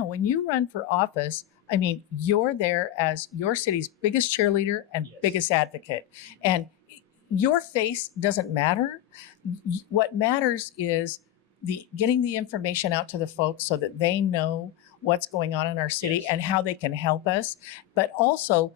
when you run for office, I mean, you're there as your city's biggest cheerleader and biggest advocate. And your face doesn't matter. What matters is getting the information out to the folks so that they know what's going on in our city and how they can help us, but also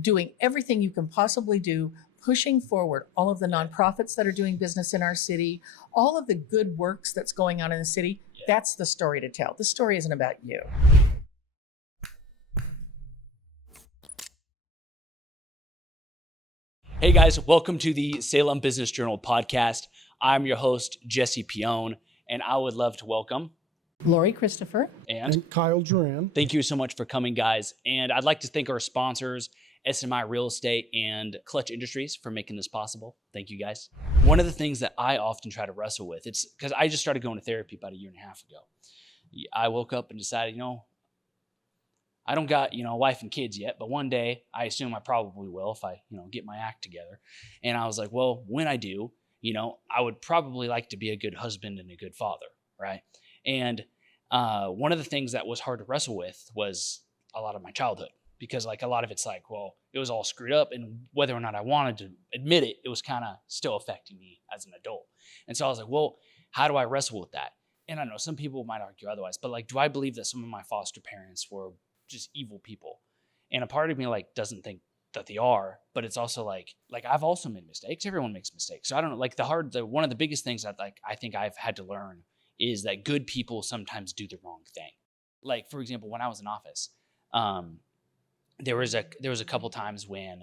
doing everything you can possibly do, pushing forward all of the nonprofits that are doing business in our city, all of the good works that's going on in the city. That's the story to tell. The story isn't about you. Hey guys, welcome to the Salem Business Journal Podcast. I'm your host, Jesse Pione, and I would love to welcome Lori Christopher and Kyle Juran. Thank you so much for coming, guys. And I'd like to thank our sponsors, SMI Real Estate and Clutch Industries, for making this possible. Thank you, guys. One of the things that I often try to wrestle with, it's because I just started going to therapy about 1.5 years ago. I woke up and decided, I don't got, a wife and kids yet, but one day I assume I probably will if I, get my act together. And I was like, well, when I do, I would probably like to be a good husband and a good father, right? And one of the things that was hard to wrestle with was a lot of my childhood, because a lot of it's it was all screwed up, and whether or not I wanted to admit it, it was kind of still affecting me as an adult. And so I was like, well, how do I wrestle with that? And I know some people might argue otherwise, but do I believe that some of my foster parents were just evil people? And a part of me doesn't think that they are, but it's also I've also made mistakes. Everyone makes mistakes. So I don't know, one of the biggest things that I think I've had to learn is that good people sometimes do the wrong thing. For example, when I was in office, there was a couple times when,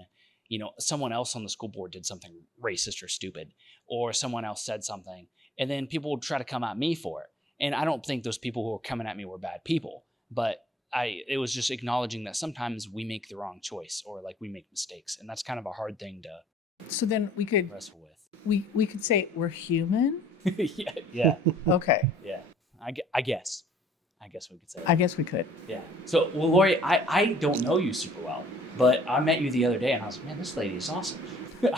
someone else on the school board did something racist or stupid, or someone else said something, and then people would try to come at me for it. And I don't think those people who were coming at me were bad people, but it was just acknowledging that sometimes we make the wrong choice, or we make mistakes, and that's kind of a hard thing to. So then we could wrestle with. We could say we're human. Yeah. Okay. Yeah. I guess we could say that. I guess we could. Yeah. So, well, Lori, I don't know you super well, but I met you the other day, and I was like, man, this lady is awesome.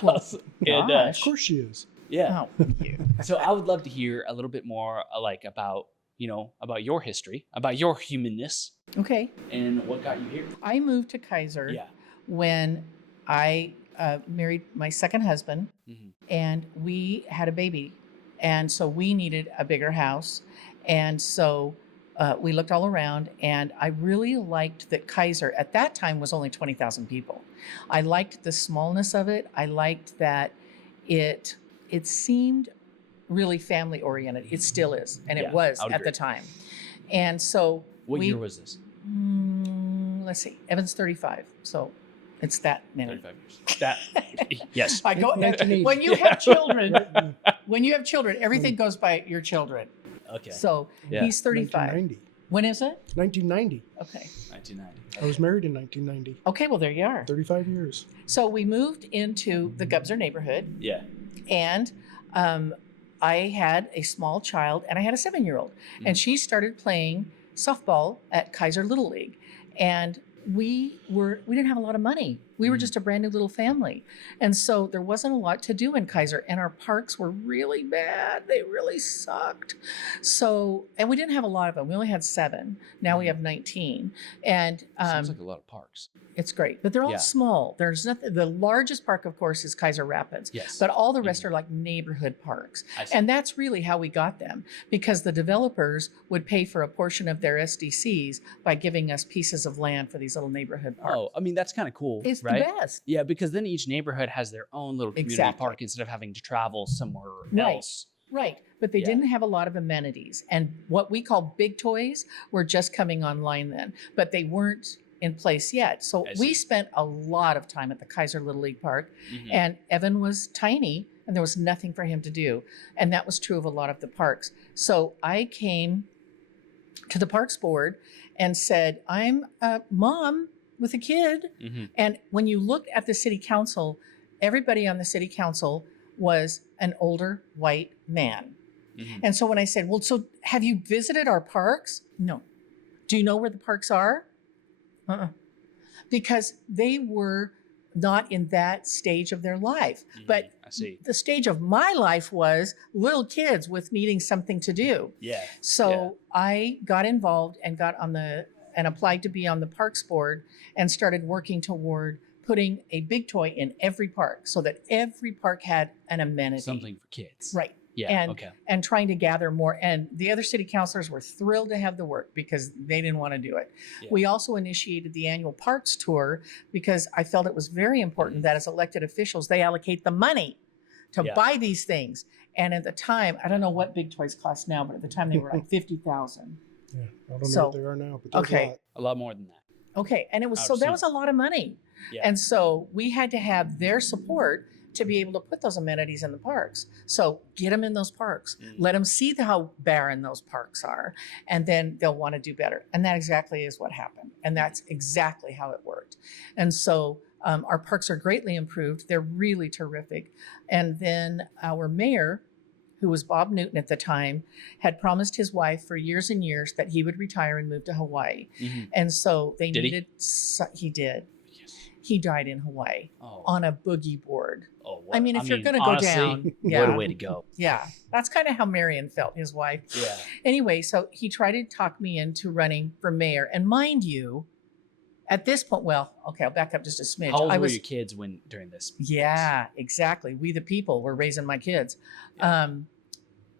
Well, and, of course she is. Yeah. Oh, thank you. So I would love to hear a little bit more about your history, about your humanness. Okay. And what got you here. I moved to Keizer when I married my second husband, and we had a baby. And so we needed a bigger house. And so we looked all around, and I really liked that Keizer at that time was only 20,000 people. I liked the smallness of it. I liked that it seemed really family oriented. It still is, and it was at the time. And so what year was this? Let's see, Evan's 35, so it's that many. 35 years. That yes. I go when you have children. When you have children, everything goes by your children. Okay. So he's 35. 1990. When is it? 1990. Okay. 1990. I was married in 1990. Okay, well there you are. 35 years. So we moved into the Gubzer neighborhood. Yeah. And I had a small child, and I had a 7-year-old, and she started playing softball at Keizer Little League, and we didn't have a lot of money. We were just a brand new little family, and so there wasn't a lot to do in Keizer, and our parks were really bad. They really sucked. So, and we didn't have a lot of them. We only had 7. Now we have 19, and seems like a lot of parks. It's great, but they're all small. There's nothing. The largest park, of course, is Keizer Rapids. Yes. But all the rest are like neighborhood parks. And that's really how we got them, because the developers would pay for a portion of their SDCs by giving us pieces of land for these little neighborhood parks. Oh, I mean, that's kind of cool. It's right? the best. Yeah, because then each neighborhood has their own little community park instead of having to travel somewhere else. Right. But they didn't have a lot of amenities. And what we call big toys were just coming online then, but they weren't in place yet. So we spent a lot of time at the Keizer Little League Park, and Evan was tiny and there was nothing for him to do. And that was true of a lot of the parks. So I came to the Parks Board and said, I'm a mom with a kid. And when you looked at the city council, everybody on the city council was an older white man. And so when I said, well, so have you visited our parks? No. Do you know where the parks are? Because they were not in that stage of their life. But I see. the stage of my life was little kids with needing something to do. Yeah. So I got involved and applied to be on the Parks Board and started working toward putting a big toy in every park so that every park had an amenity. Something for kids. Right. Yeah. And trying to gather more. And the other city councilors were thrilled to have the work because they didn't want to do it. Yeah. We also initiated the annual parks tour because I felt it was very important that as elected officials, they allocate the money to buy these things. And at the time, I don't know what big toys cost now, but at the time they were like $50,000. Yeah, I don't know what they are now, but there's a lot more than that. Okay. And it was, that was a lot of money. Yeah. And so we had to have their support to be able to put those amenities in the parks. So get them in those parks. Let them see how barren those parks are, and then they'll want to do better. And that exactly is what happened. And that's exactly how it worked. And so our parks are greatly improved. They're really terrific. And then our mayor, who was Bob Newton at the time, had promised his wife for years and years that he would retire and move to Hawaii. And so they needed, he did. He died in Hawaii on a boogie board. I mean, if you're going to go down. What a way to go. Yeah. That's kind of how Marion felt, his wife. Yeah. Anyway, so he tried to talk me into running for mayor. And mind you, at this point, I'll back up just a smidge. How old were your kids during this? Yeah, exactly. We the people were raising my kids. Yeah.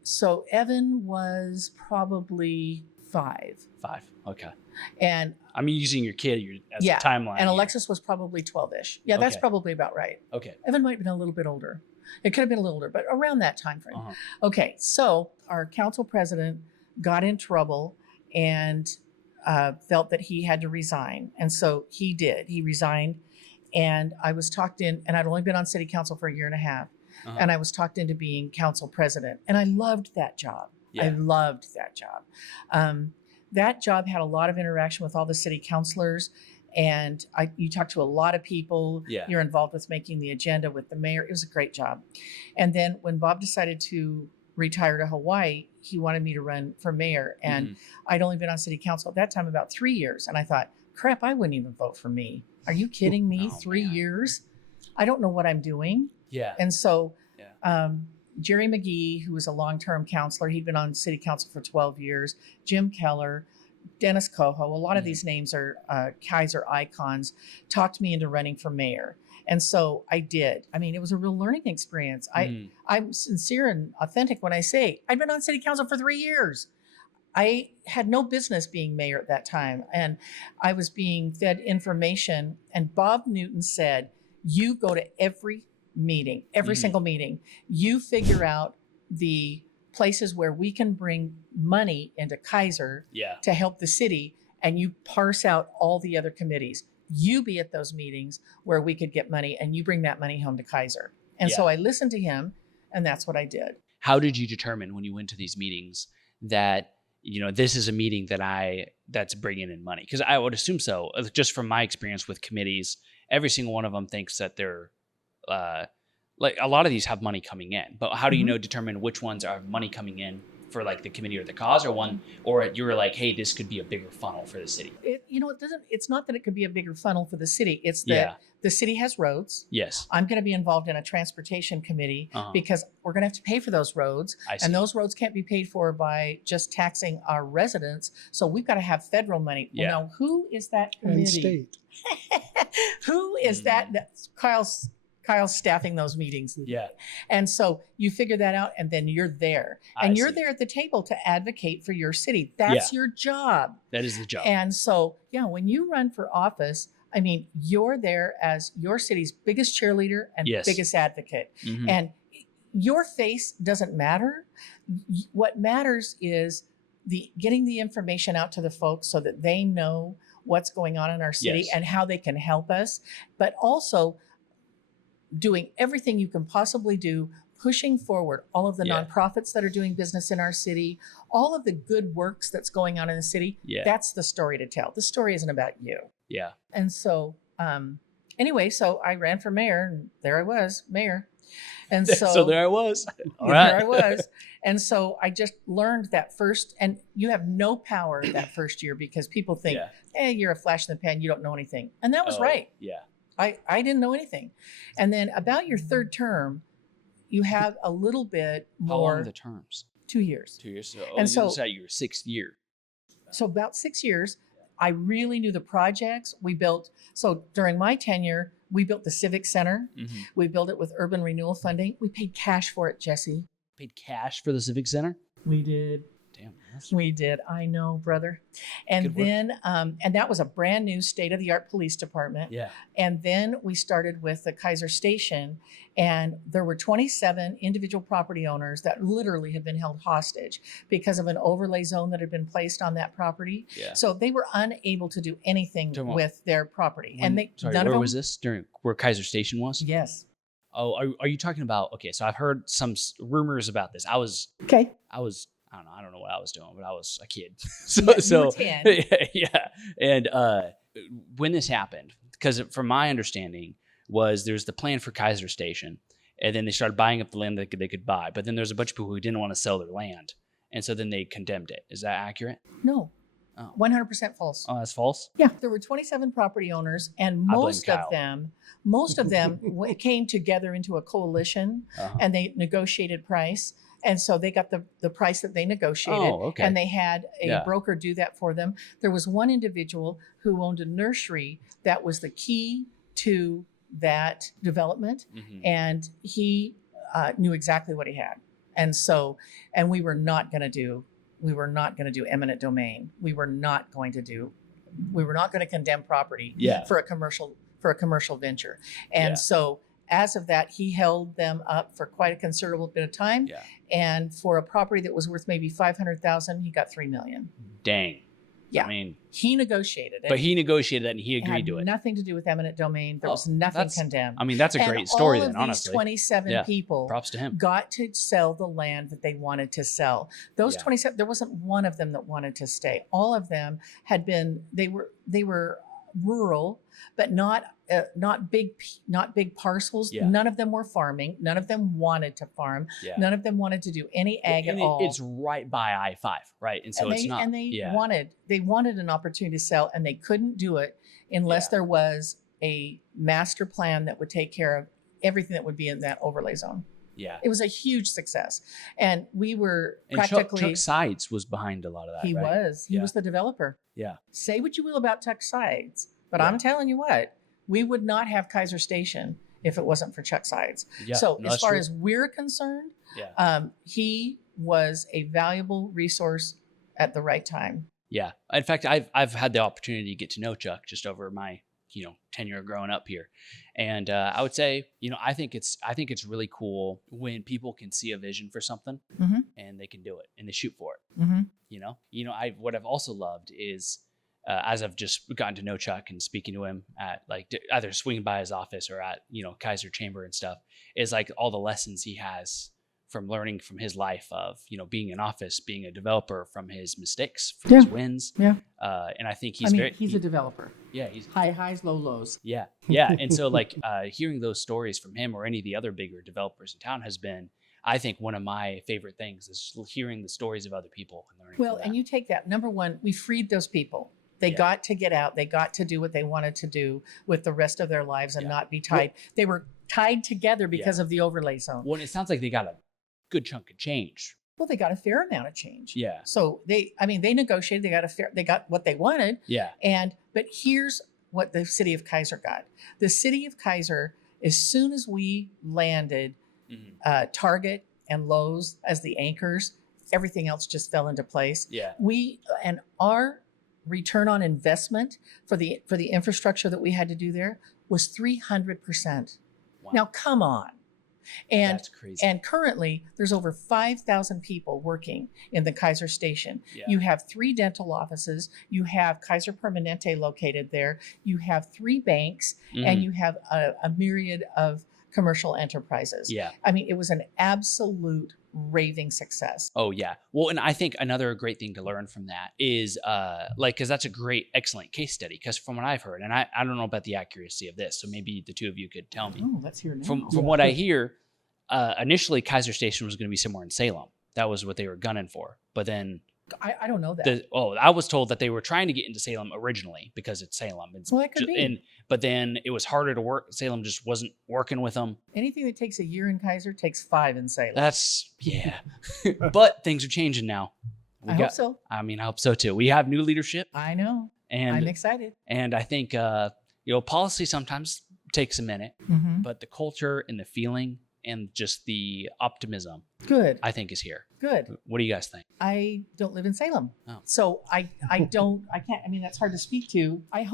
So Evan was probably 5. 5. Okay. And I'm using your kid as a timeline. And Alexis was probably 12-ish. Yeah, that's probably about right. Okay. Evan might have been a little bit older. It could have been a little older, but around that time frame. Okay, so our council president got in trouble and felt that he had to resign. And so he did. He resigned. And I was talked in, and I'd only been on city council for a year and a half. And I was talked into being council president. And I loved that job. Yeah. I loved that job. That job had a lot of interaction with all the city councilors, and you talk to a lot of people. Yeah. You're involved with making the agenda with the mayor. It was a great job. And then when Bob decided to retire to Hawaii, he wanted me to run for mayor. And I'd only been on city council at that time about 3 years. And I thought, crap, I wouldn't even vote for me. Are you kidding me? 3 years? I don't know what I'm doing. Yeah. And so Jerry McGee, who was a long-term counselor, he'd been on city council for 12 years, Jim Keller, Dennis Coho, a lot of these names are Keizer icons, talked me into running for mayor. And so I did. I mean, it was a real learning experience. I'm sincere and authentic when I say I'd been on city council for 3 years. I had no business being mayor at that time. And I was being fed information. And Bob Newton said, you go to every meeting, every single meeting. You figure out the places where we can bring money into Keizer to help the city, and you parse out all the other committees. You be at those meetings where we could get money, and you bring that money home to Keizer. And so I listened to him, and that's what I did. How did you determine when you went to these meetings that, this is a meeting that's bringing in money? Because I would assume so. Just from my experience with committees, every single one of them thinks that they're like a lot of these have money coming in, but how do you determine which ones are money coming in for like the committee or the cause, or you're like, hey, this could be a bigger funnel for the city? It's not that it could be a bigger funnel for the city. It's that the city has roads. Yes. I'm going to be involved in a transportation committee because we're going to have to pay for those roads. And those roads can't be paid for by just taxing our residents. So we've got to have federal money. Yeah. Well, now, who is that committee? And state. Who is that? That's Kyle's staffing those meetings. Yeah. And so you figure that out, and then you're there. And you're there at the table to advocate for your city. That's your job. That is the job. And so, when you run for office, I mean, you're there as your city's biggest cheerleader and biggest advocate. And your face doesn't matter. What matters is getting the information out to the folks so that they know what's going on in our city and how they can help us, but also doing everything you can possibly do, pushing forward all of the nonprofits that are doing business in our city, all of the good works that's going on in the city. That's the story to tell. The story isn't about you. Yeah. And so, anyway, so I ran for mayor, and there I was, mayor. And so there I was. All there right. I was. And so I just learned that first, and you have no power that first year because people think, hey, you're a flash in the pan, you don't know anything. And that was right. Yeah. I didn't know anything. And then about your third term, you have a little bit more. How long are the terms? 2 years. 2 years. So, And so- this is at your 6th year. So about 6 years, I really knew the projects we built. So during my tenure, we built the Civic Center. Mm-hmm. We built it with urban renewal funding. We paid cash for it, Jesse. Paid cash for the Civic Center? We did. Damn. That's We did. I know, brother. And Good work. then, and that was a brand new state-of-the-art police department. yeah. And then we started with the Keizer Station, and there were 27 individual property owners that literally had been held hostage because of an overlay zone that had been placed on that property. Yeah. So they were unable to do anything Talking about- with their property. When- And they, sorry, none where of them, was this? During where Keizer Station was? Yes. Oh, are you talking about? Okay, so I've heard some rumors about this. I was Okay. I don't know what I was doing, but I was a kid. You were 10. yeah. And when this happened, because from my understanding was there's the plan for Keizer Station, and then they started buying up the land that they could buy. But then there's a bunch of people who didn't want to sell their land, and so then they condemned it. Is that accurate? No. Oh. 100% false. Oh, that's false. Yeah, there were 27 property owners, and I blame most of Kyle. them came together into a coalition, Uh-huh. and they negotiated price. And so they got the price that they negotiated, Oh, okay. and they had a Yeah. broker do that for them. There was one individual who owned a nursery that was the key to that development, Mhm. and he knew exactly what he had. And so, and we were not going to do eminent domain. We were not going to condemn property Yeah. for a commercial venture. And Yeah. so as of that, he held them up for quite a considerable bit of time. Yeah. And for a property that was worth maybe 500,000, he got 3 million. Dang. Yeah. I mean, He negotiated it. but he negotiated that and he It agreed had to it. nothing to do with eminent domain. There Oh, was nothing that's- condemned. I mean, that's a And great story all then, of these honestly. 27 Yeah. people Props to him. got to sell the land that they wanted to sell. Those Yeah. 27, there wasn't one of them that wanted to stay. All of them had been, they were rural, but not big parcels. Yeah. None of them were farming. None of them wanted to farm. Yeah. None of them wanted to do any ag And at all. It's right by I-5, right? And so and it's they, not. and they yeah. wanted an opportunity to sell, and they couldn't do it unless Yeah. there was a master plan that would take care of everything that would be in that overlay zone. Yeah. It was a huge success, and we were And practically. Chuck Sides was behind a lot of that. he right? was. He Yeah. was the developer. Yeah. Say what you will about Chuck Sides, but Yeah. I'm telling you what, we would not have Keizer Station if it wasn't for Chuck Sides. Yeah. So No, as that's far true. as we're concerned, Yeah. he was a valuable resource at the right time. Yeah. In fact, I've had the opportunity to get to know Chuck just over my tenure growing up here, and I would say I think it's really cool when people can see a vision for something Mhm. and they can do it and they shoot for it. Mm-hmm. What I've also loved is as I've just gotten to know Chuck and speaking to him at either swinging by his office or at Keizer Chamber and stuff, is like all the lessons he has from learning from his life of being in office, being a developer, from his mistakes, from his wins. Yeah. And I think he's a developer. yeah, he's High highs, low lows. yeah. And so hearing those stories from him or any of the other bigger developers in town has been, I think, one of my favorite things is hearing the stories of other people and learning. Well, from and that. you take that. Number one, we freed those people. They Yeah. got to get out. They got to do what they wanted to do with the rest of their lives and Yeah. not be tied. They were tied together because of the overlay zone. Well, it sounds like they got a good chunk of change. Well, they got a fair amount of change. Yeah. So they negotiated. They got what they wanted. Yeah. But here's what the city of Keizer got. The city of Keizer, as soon as we landed Mhm. Target and Lowe's as the anchors, everything else just fell into place. Yeah. Our return on investment for the infrastructure that we had to do there was 300%. Wow. Now, come on. And That's crazy. and currently, there's over 5,000 people working in the Keizer Station. Yeah. You have 3 dental offices. You have Keizer Permanente located there. You have 3 banks, and Mhm. you have a myriad of commercial enterprises. Yeah. I mean, it was an absolute raving success. Oh yeah. Well, and I think another great thing to learn from that is because that's a great, excellent case study. Because from what I've heard, and I don't know about the accuracy of this, so maybe the two of you could tell me. Oh, let's hear now. From what I hear, initially Keizer Station was going to be somewhere in Salem. That was what they were gunning for. But then I don't know that. I was told that they were trying to get into Salem originally because it's Salem. Well, that could be. But then it was harder to work. Salem just wasn't working with them. Anything that takes a year in Keizer takes 5 in Salem. Yeah. But things are changing now. I hope so. I hope so too. We have new leadership. I know. And I'm excited. And I think, policy sometimes takes a minute, but the culture and the feeling and just the optimism, I think, is here. Good. What do you guys think? I don't live in Salem. Oh. So I can't, that's hard to speak to. I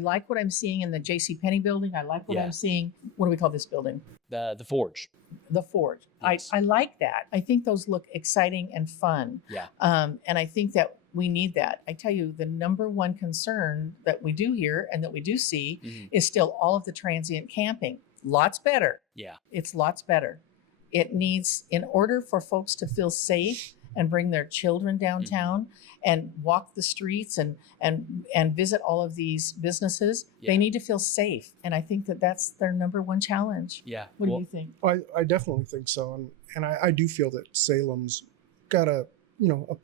like what I'm seeing in the JCPenney building. I like what I'm seeing. What do we call this building? The Forge. The Forge. Yes. I like that. I think those look exciting and fun. Yeah. And I think that we need that. I tell you, the number one concern that we do hear and that we do see is still all of the transient camping. Lots better. Yeah. It's lots better. It needs, in order for folks to feel safe and bring their children downtown and walk the streets and visit all of these businesses, they need to feel safe. And I think that that's their number one challenge. Yeah. What do you think? I definitely think so. And I do feel that Salem's got a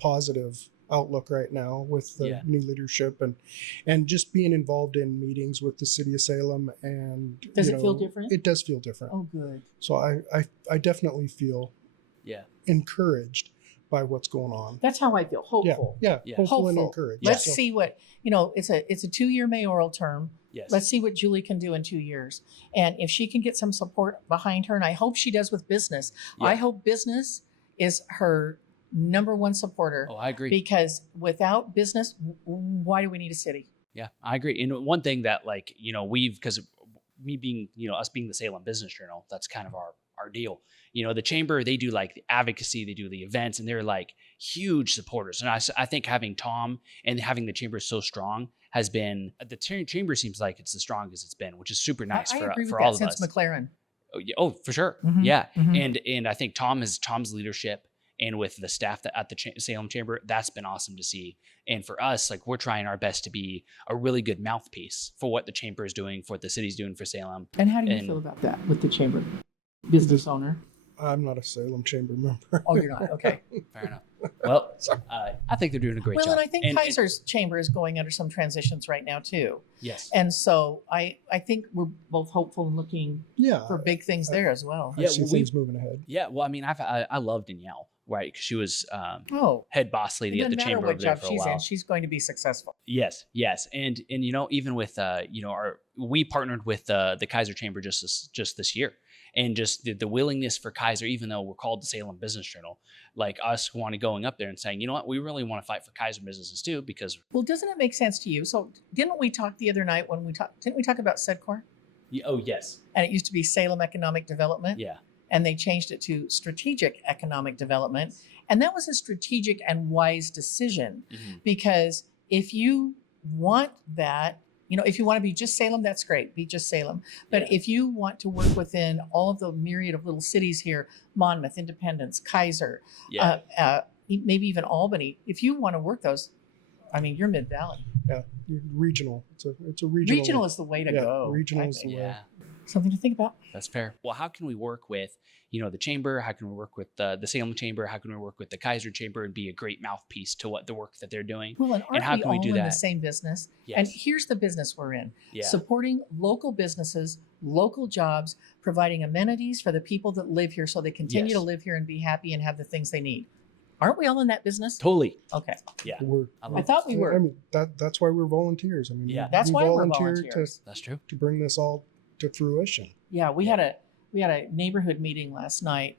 positive outlook right now with the new leadership and just being involved in meetings with the city of Salem. And does it feel different? It does feel different. Oh, good. So I definitely feel encouraged by what's going on. That's how I feel. Hopeful. Yeah. Hopeful and encouraged. Let's see what, it's a 2-year mayoral term. Yes. Let's see what Julie can do in 2 years. And if she can get some support behind her, and I hope she does with business. Yeah. I hope business is her number one supporter. Oh, I agree. Because without business, why do we need a city? Yeah, I agree. And one thing that because me being, us being the Salem Business Journal, that's kind of our deal. The chamber, they do like the advocacy, they do the events, and they're like huge supporters. And I think having Tom and having the chamber so strong has been, the chamber seems like it's the strongest it's been, which is super nice for all of us. Since McLaren. Oh, for sure. Mm-hmm. Yeah. Mm-hmm. And I think Tom's leadership and with the staff at the Salem Chamber, that's been awesome to see. And for us, we're trying our best to be a really good mouthpiece for what the chamber is doing, for what the city's doing for Salem. And how do you feel about that with the chamber? Business owner? I'm not a Salem Chamber member. Oh, you're not? Okay. Fair enough. Well, I think they're doing a great job. Well, and I think Keizer's chamber is going under some transitions right now too. Yes. And so I think we're both hopeful and looking for big things there as well. I see things moving ahead. Yeah. Well, I love Danielle, right? Because she was head boss lady at the chamber over there for a while. She's going to be successful. Yes. And even with we partnered with the Keizer Chamber just this year. And just the willingness for Keizer, even though we're called the Salem Business Journal, us going up there and saying, you know what, we really want to fight for Keizer businesses too, because. Well, doesn't it make sense to you? So didn't we talk the other night didn't we talk about SEDCOR? Oh, yes. And it used to be Salem Economic Development. Yeah. And they changed it to Strategic Economic Development. And that was a strategic and wise decision because if you want that, if you want to be just Salem, that's great. Be just Salem. But if you want to work within all of the myriad of little cities here, Monmouth, Independence, Keizer, maybe even Albany, if you want to work those, you're Mid-Valley. Yeah, regional. It's a regional. Regional is the way to go. Regional is the way. Something to think about. That's fair. Well, how can we work with, the chamber? How can we work with the Salem Chamber? How can we work with the Keizer Chamber and be a great mouthpiece to the work that they're doing? Well, and how can we do in that? The same business? Yes. And here's the business we're in. Yeah. Supporting local businesses, local jobs, providing amenities for the people that live here so they continue to live here and be happy and have the things they need. Aren't we all in that business? Totally. Okay. Yeah. I thought we were. That's why we're volunteers. That's why we're volunteers. That's true. To bring this all to fruition. Yeah, we had a neighborhood meeting last night,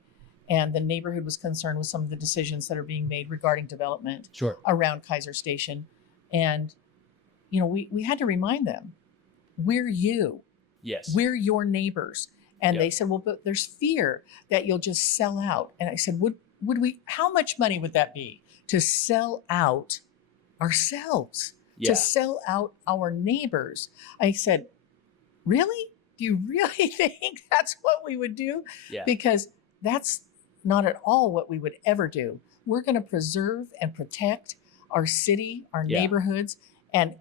and the neighborhood was concerned with some of the decisions that are being made regarding development around Keizer Station. And, we had to remind them, we're you. Yes. We're your neighbors. And they said, well, but there's fear that you'll just sell out. And I said, would we, how much money would that be to sell out ourselves, to sell out our neighbors? I said, really? Do you really think that's what we would do? Yeah. Because that's not at all what we would ever do. We're going to preserve and protect our city, our neighborhoods, and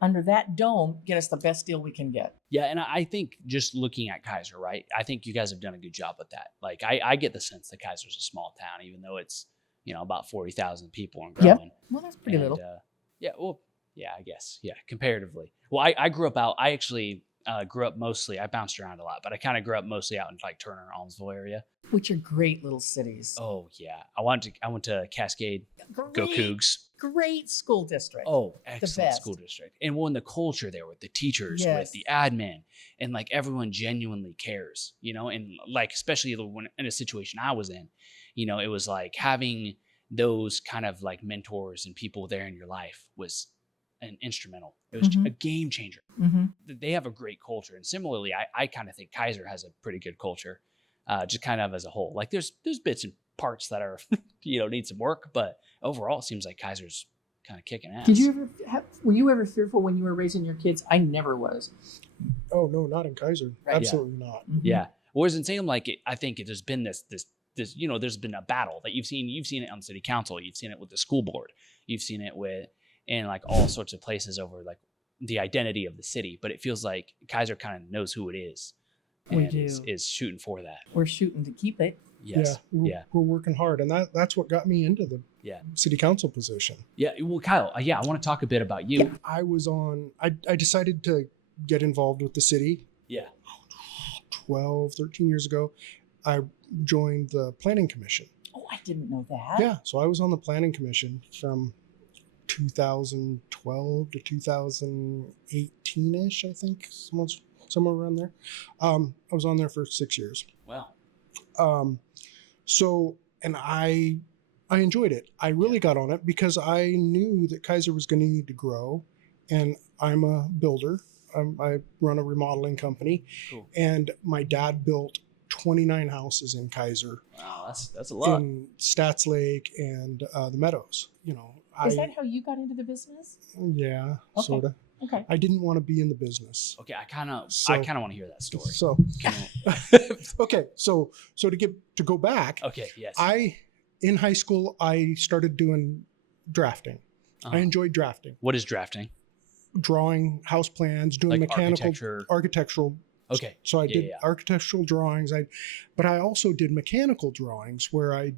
under that dome, get us the best deal we can get. Yeah, and I think just looking at Keizer, right? I think you guys have done a good job with that. I get the sense that Keizer's a small town, even though it's, about 40,000 people and growing. Yep. Well, that's pretty little. I guess. Yeah, comparatively. Well, I grew up out. I actually grew up mostly. I bounced around a lot, but I kind of grew up mostly out in like Turner, Almsville area. Which are great little cities. Oh yeah, I went to Cascade. Go Cougs. Great school district. Oh, excellent school district. And in the culture there with the teachers, with the admin, and like everyone genuinely cares, and like especially when in a situation I was in, it was like having those kind of like mentors and people there in your life was an instrumental. It was a game changer. They have a great culture. And similarly, I kind of think Keizer has a pretty good culture, just kind of as a whole. Like there's bits and parts that are, need some work, but overall it seems like Keizer's kind of kicking ass. Were you ever fearful when you were raising your kids? I never was. Oh no, not in Keizer. Right. Absolutely not. Yeah. Whereas in Salem, like I think there's been this, there's been a battle that you've seen it on city council. You've seen it with the school board. You've seen it in like all sorts of places over like the identity of the city. But it feels like Keizer kind of knows who it is. And is shooting for that. We're shooting to keep it. Yes. We're working hard. And that's what got me into the city council position. Yeah. Well, Kyle, I want to talk a bit about you. Yeah. I decided to get involved with the city. Yeah. 12, 13 years ago. I joined the planning commission. Oh, I didn't know that. Yeah. So I was on the planning commission from 2012 to 2018-ish, I think. Somewhere around there. I was on there for 6 years. Wow. And I enjoyed it. I really got on it because I knew that Keizer was going to need to grow, and I'm a builder. I run a remodeling company, and my dad built 29 houses in Keizer. Wow, that's a lot. In Stats Lake and the Meadows. Is that how you got into the business? Yeah, sort of. Okay. I didn't want to be in the business. Okay, I kind of want to hear that story. So, okay, so to go back. Okay, yes. In high school, I started doing drafting. I enjoyed drafting. What is drafting? Drawing house plans, doing like architectural. Okay. So I did architectural drawings. But I also did mechanical drawings where I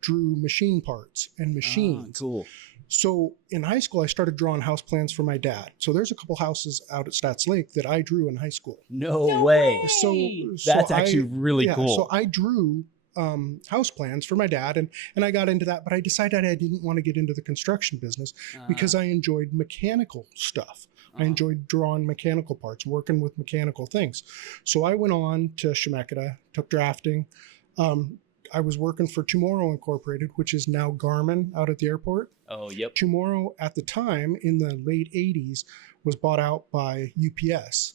drew machine parts and machines. Cool. So in high school, I started drawing house plans for my dad. So there's a couple houses out at Stats Lake that I drew in high school. No way. So that's actually really cool. So I drew house plans for my dad, and I got into that, but I decided I didn't want to get into the construction business because I enjoyed mechanical stuff. I enjoyed drawing mechanical parts, working with mechanical things. So I went on to Chemeketa, took drafting. I was working for Tomorrow Incorporated, which is now Garmin out at the airport. Oh, yep. Tomorrow at the time in the late 80s was bought out by UPS.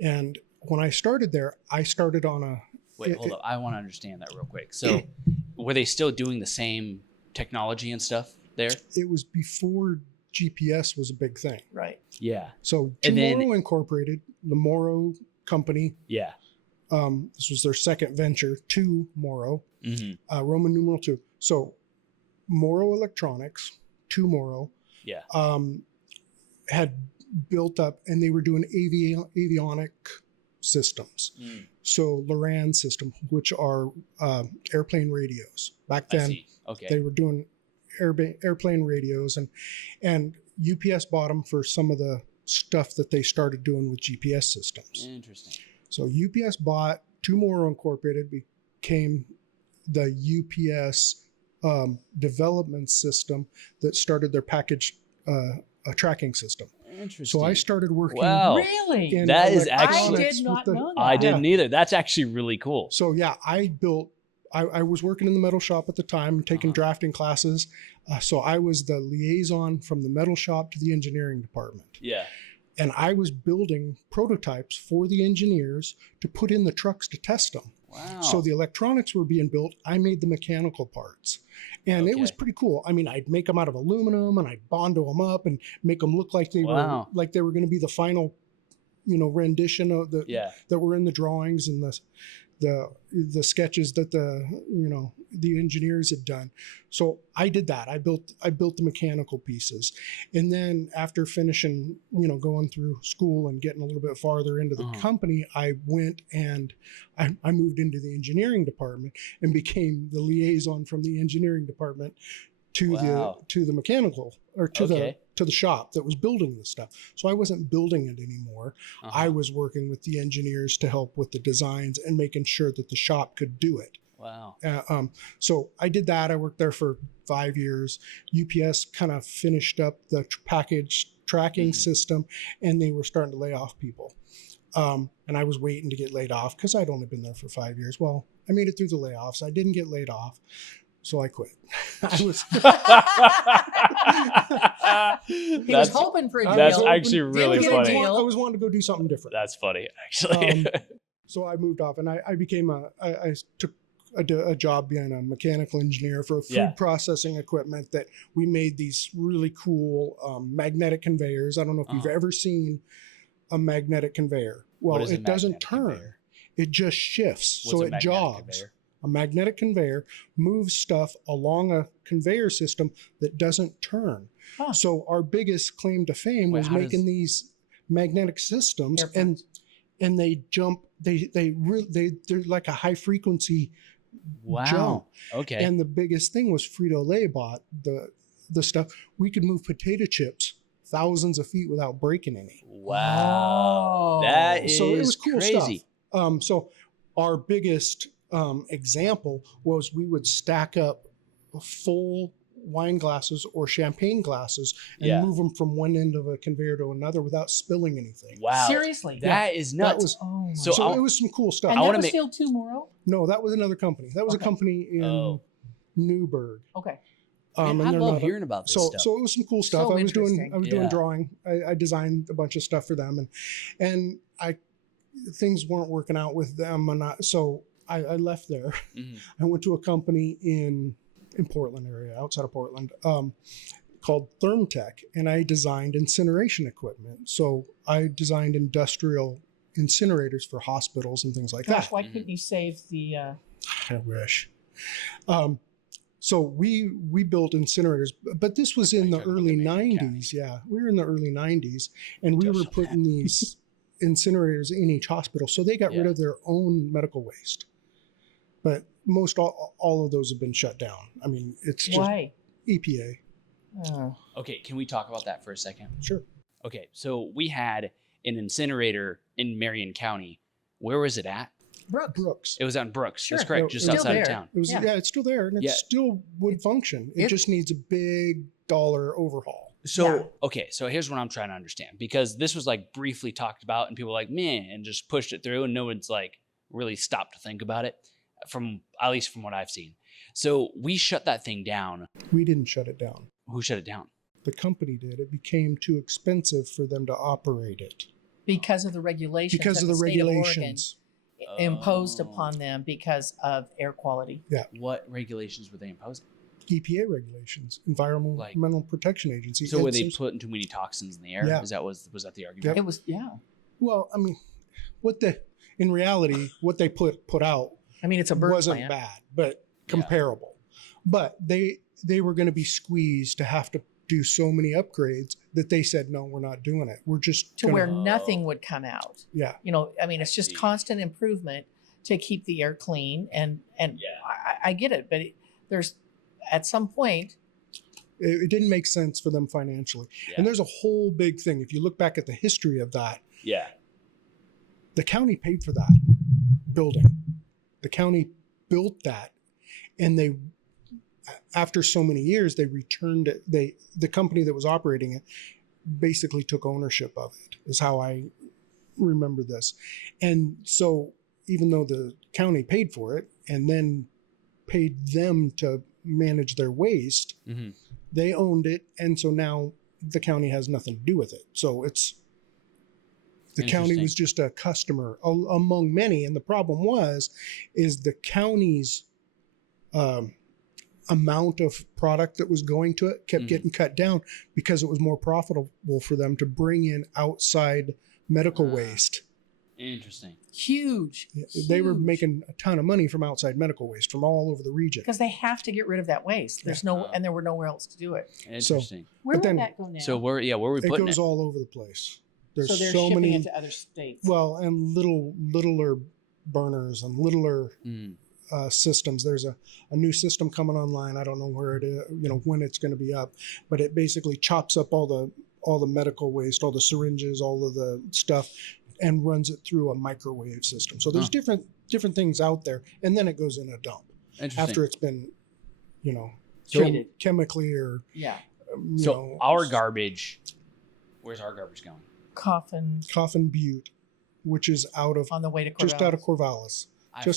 And when I started there, I started on a... Wait, hold up. I want to understand that real quick. So were they still doing the same technology and stuff there? It was before GPS was a big thing. Right. Yeah. So Tomorrow Incorporated, the Morrow company. Yeah. This was their second venture to Morrow, Roman numeral 2. So Morrow Electronics, to Morrow, had built up, and they were doing avionic systems. So Loran system, which are airplane radios. Back then, they were doing airplane radios, and UPS bought them for some of the stuff that they started doing with GPS systems. Interesting. So UPS bought Tomorrow Incorporated, became the UPS development system that started their package tracking system. Interesting. So I started working. Wow. Really? That is actually. I did not know that. I didn't either. That's actually really cool. So yeah, I was working in the metal shop at the time, taking drafting classes. So I was the liaison from the metal shop to the engineering department. Yeah. And I was building prototypes for the engineers to put in the trucks to test them. Wow. So the electronics were being built. I made the mechanical parts. And it was pretty cool. I mean, I'd make them out of aluminum, and I'd bond them up and make them look like they were going to be the final, rendition of that were in the drawings and the sketches that the engineers had done. So I did that. I built the mechanical pieces. And then after finishing, going through school and getting a little bit farther into the company, I went and I moved into the engineering department and became the liaison from the engineering department to the mechanical or to the shop that was building this stuff. So I wasn't building it anymore. I was working with the engineers to help with the designs and making sure that the shop could do it. Wow. So I did that. I worked there for 5 years. UPS kind of finished up the package tracking system, and they were starting to lay off people. And I was waiting to get laid off because I'd only been there for 5 years. Well, I made it through the layoffs. I didn't get laid off, so I quit. I was. He was hoping for a deal. That's actually really funny. I was wanting to go do something different. That's funny, actually. So I moved off, and I became I took a job being a mechanical engineer for food processing equipment that we made these really cool magnetic conveyors. I don't know if you've ever seen a magnetic conveyor. Well, it doesn't turn. Conveyor? It just shifts. So it jogs. Conveyor? A magnetic conveyor moves stuff along a conveyor system that doesn't turn. Huh. So our biggest claim to fame was making these magnetic systems, and they jump. They're like a high frequency jump. Okay. And the biggest thing was Frito-Lay bought the stuff. We could move potato chips thousands of feet without breaking any. Wow. That is so it was cool crazy stuff. So our biggest example was we would stack up full wine glasses or champagne glasses and move them from one end of a conveyor to another without spilling anything. Wow. Seriously? That is nuts. So it was some cool stuff. And that was still tomorrow? No, that was another company. That was a company in Newburgh. Okay. Man, I love hearing about this stuff. So it was some cool stuff. I was doing drawing. I designed a bunch of stuff for them, and things weren't working out with them, and so I left there. I went to a company in Portland area, outside of Portland, called Thermtech, and I designed incineration equipment. So I designed industrial incinerators for hospitals and things like that. Why couldn't you save the? I wish. So we built incinerators, but this was in the early 90s. Yeah, we were in the early 90s, and we were putting these incinerators in each hospital. So they got rid of their own medical waste. But most all of those have been shut down. I mean, it's just EPA. Okay, can we talk about that for a second? Sure. Okay, so we had an incinerator in Marion County. Where was it at? Brooks. It was on Brooks. Sure. That's correct, just outside of town. It was, it's still there, and it still would function. It just needs a big dollar overhaul. So, so here's what I'm trying to understand, because this was like briefly talked about, and people were like, meh, and just pushed it through, and no one's like really stopped to think about it, at least from what I've seen. So we shut that thing down. We didn't shut it down. Who shut it down? The company did. It became too expensive for them to operate it. Because of the regulations. Because of the regulations imposed upon them because of air quality. Yeah. What regulations were they imposing? EPA regulations, Environmental Protection Agency. So were they putting too many toxins in the air? Yeah. Was that the argument? Yep. It was, Well, I mean, in reality, what they put out, I mean, it's a bird wasn't plant. bad, but comparable. But they were going to be squeezed to have to do so many upgrades that they said, no, we're not doing it. We're just where nothing would come out. Yeah. I mean, it's just constant improvement to keep the air clean. And I get it, but there's at some point. It didn't make sense for them financially. Yeah. And there's a whole big thing. If you look back at the history of that. Yeah. The county paid for that building. The county built that, and after so many years, they returned it. The company that was operating it basically took ownership of it, is how I remember this. And so even though the county paid for it and then paid them to manage their waste, they owned it. And so now the county has nothing to do with it. So the county was just a customer among many. And the problem is the county's amount of product that was going to it kept getting cut down because it was more profitable for them to bring in outside medical waste. Interesting. Huge. They were making a ton of money from outside medical waste from all over the region. Because they have to get rid of that waste. There's and there were nowhere else to do it. Interesting. Where would that go now? So where are we putting it? It goes all over the place. There's so they're so shipping it to other states. Well, and littler burners and littler systems. There's a new system coming online. I don't know where it is, when it's going to be up, but it basically chops up all the medical waste, all the syringes, all of the stuff, and runs it through a microwave system. So there's different things out there, and then it goes in a dump after it's been, treated chemically or our garbage. Where's our garbage going? Coffin Butte, which is on the way to Corvallis. just out of Corvallis,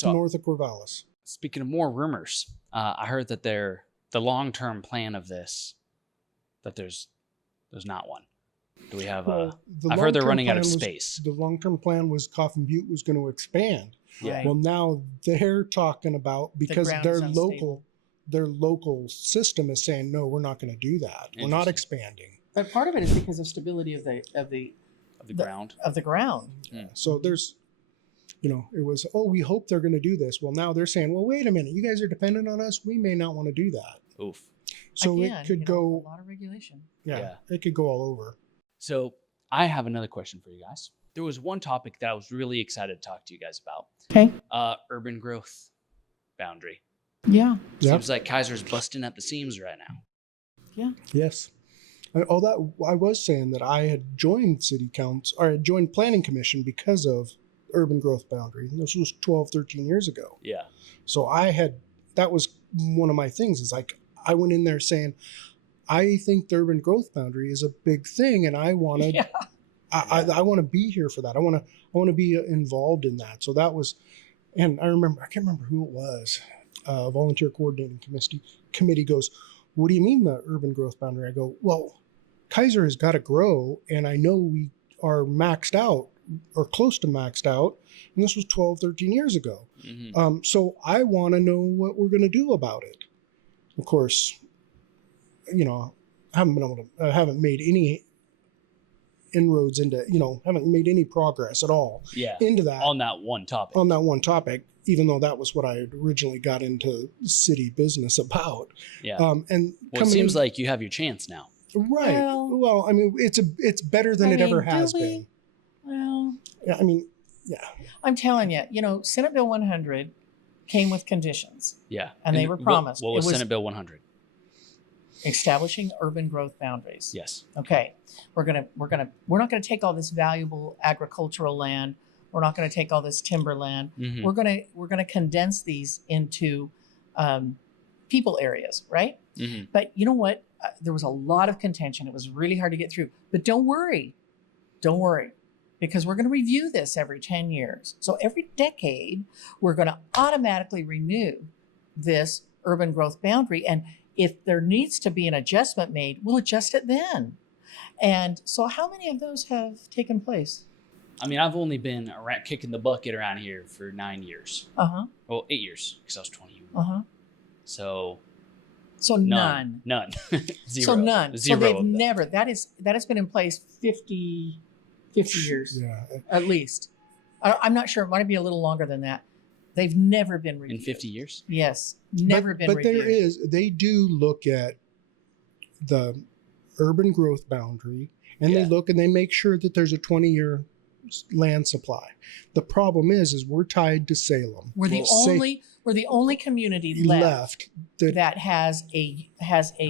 north of Corvallis. Speaking of more rumors, I heard that the long-term plan of this, that there's not one. Do we have I've heard they're running out of space. The long-term plan was Coffin Butte was going to expand. Yeah. Well, now they're talking about, because their local system is saying, no, we're not going to do that. We're not expanding. But part of it is because of stability of the ground. Of the ground. Yeah. So there's, it was, we hope they're going to do this. Well, now they're saying, well, wait a minute, you guys are dependent on us. We may not want to do that. Oof. So again, it could go a lot of regulation. Yeah, it could go all over. So I have another question for you guys. There was one topic that I was really excited to talk to you guys about. Okay. Urban growth boundary. Yeah. Seems like Keizer's busting at the seams right now. Yeah. Yes. All that I was saying that I had joined city council, or I had joined planning commission because of urban growth boundary. And this was 12, 13 years ago. Yeah. So that was one of my things, is like, I went in there saying, I think the urban growth boundary is a big thing, and I want to, I want to be here for that. I want to be involved in that. So that was, and I can't remember who it was. Volunteer coordinating committee goes, what do you mean the urban growth boundary? I go, well, Keizer has got to grow, and I know we are maxed out or close to maxed out, and this was 12, 13 years ago. Mm-hmm. So I want to know what we're going to do about it. Of course, I haven't made any inroads into, haven't made any progress at all into that. On that one topic. Even though that was what I had originally got into city business about. Yeah. And it seems like you have your chance now. Right. Well, I mean, it's better than it ever has been. Well, yeah, I mean, yeah. I'm telling you, Senate Bill 100 came with conditions. Yeah. And they were promised. What was Senate Bill 100? Establishing urban growth boundaries. Yes. Okay. We're not gonna take all this valuable agricultural land. We're not going to take all this timberland. Mm-hmm. We're going to condense these into people areas, right? Mm-hmm. But you know what? There was a lot of contention. It was really hard to get through. But don't worry, because we're going to review this every 10 years. So every decade, we're going to automatically renew this urban growth boundary. And if there needs to be an adjustment made, we'll adjust it then. And so how many of those have taken place? I mean, I've only been kicking the bucket around here for 9 years. Uh-huh. Well, 8 years, because I was 20. Uh-huh. So none. Zero. So none. Zero. So they've never, that has been in place 50 years. Yeah. At least. I'm not sure. It might be a little longer than that. They've never been reviewed. In 50 years? Yes. Never been reviewed. But they do look at the urban growth boundary, and they look and they make sure that there's a 20-year land supply. The problem is we're tied to Salem. We're the only community left that has a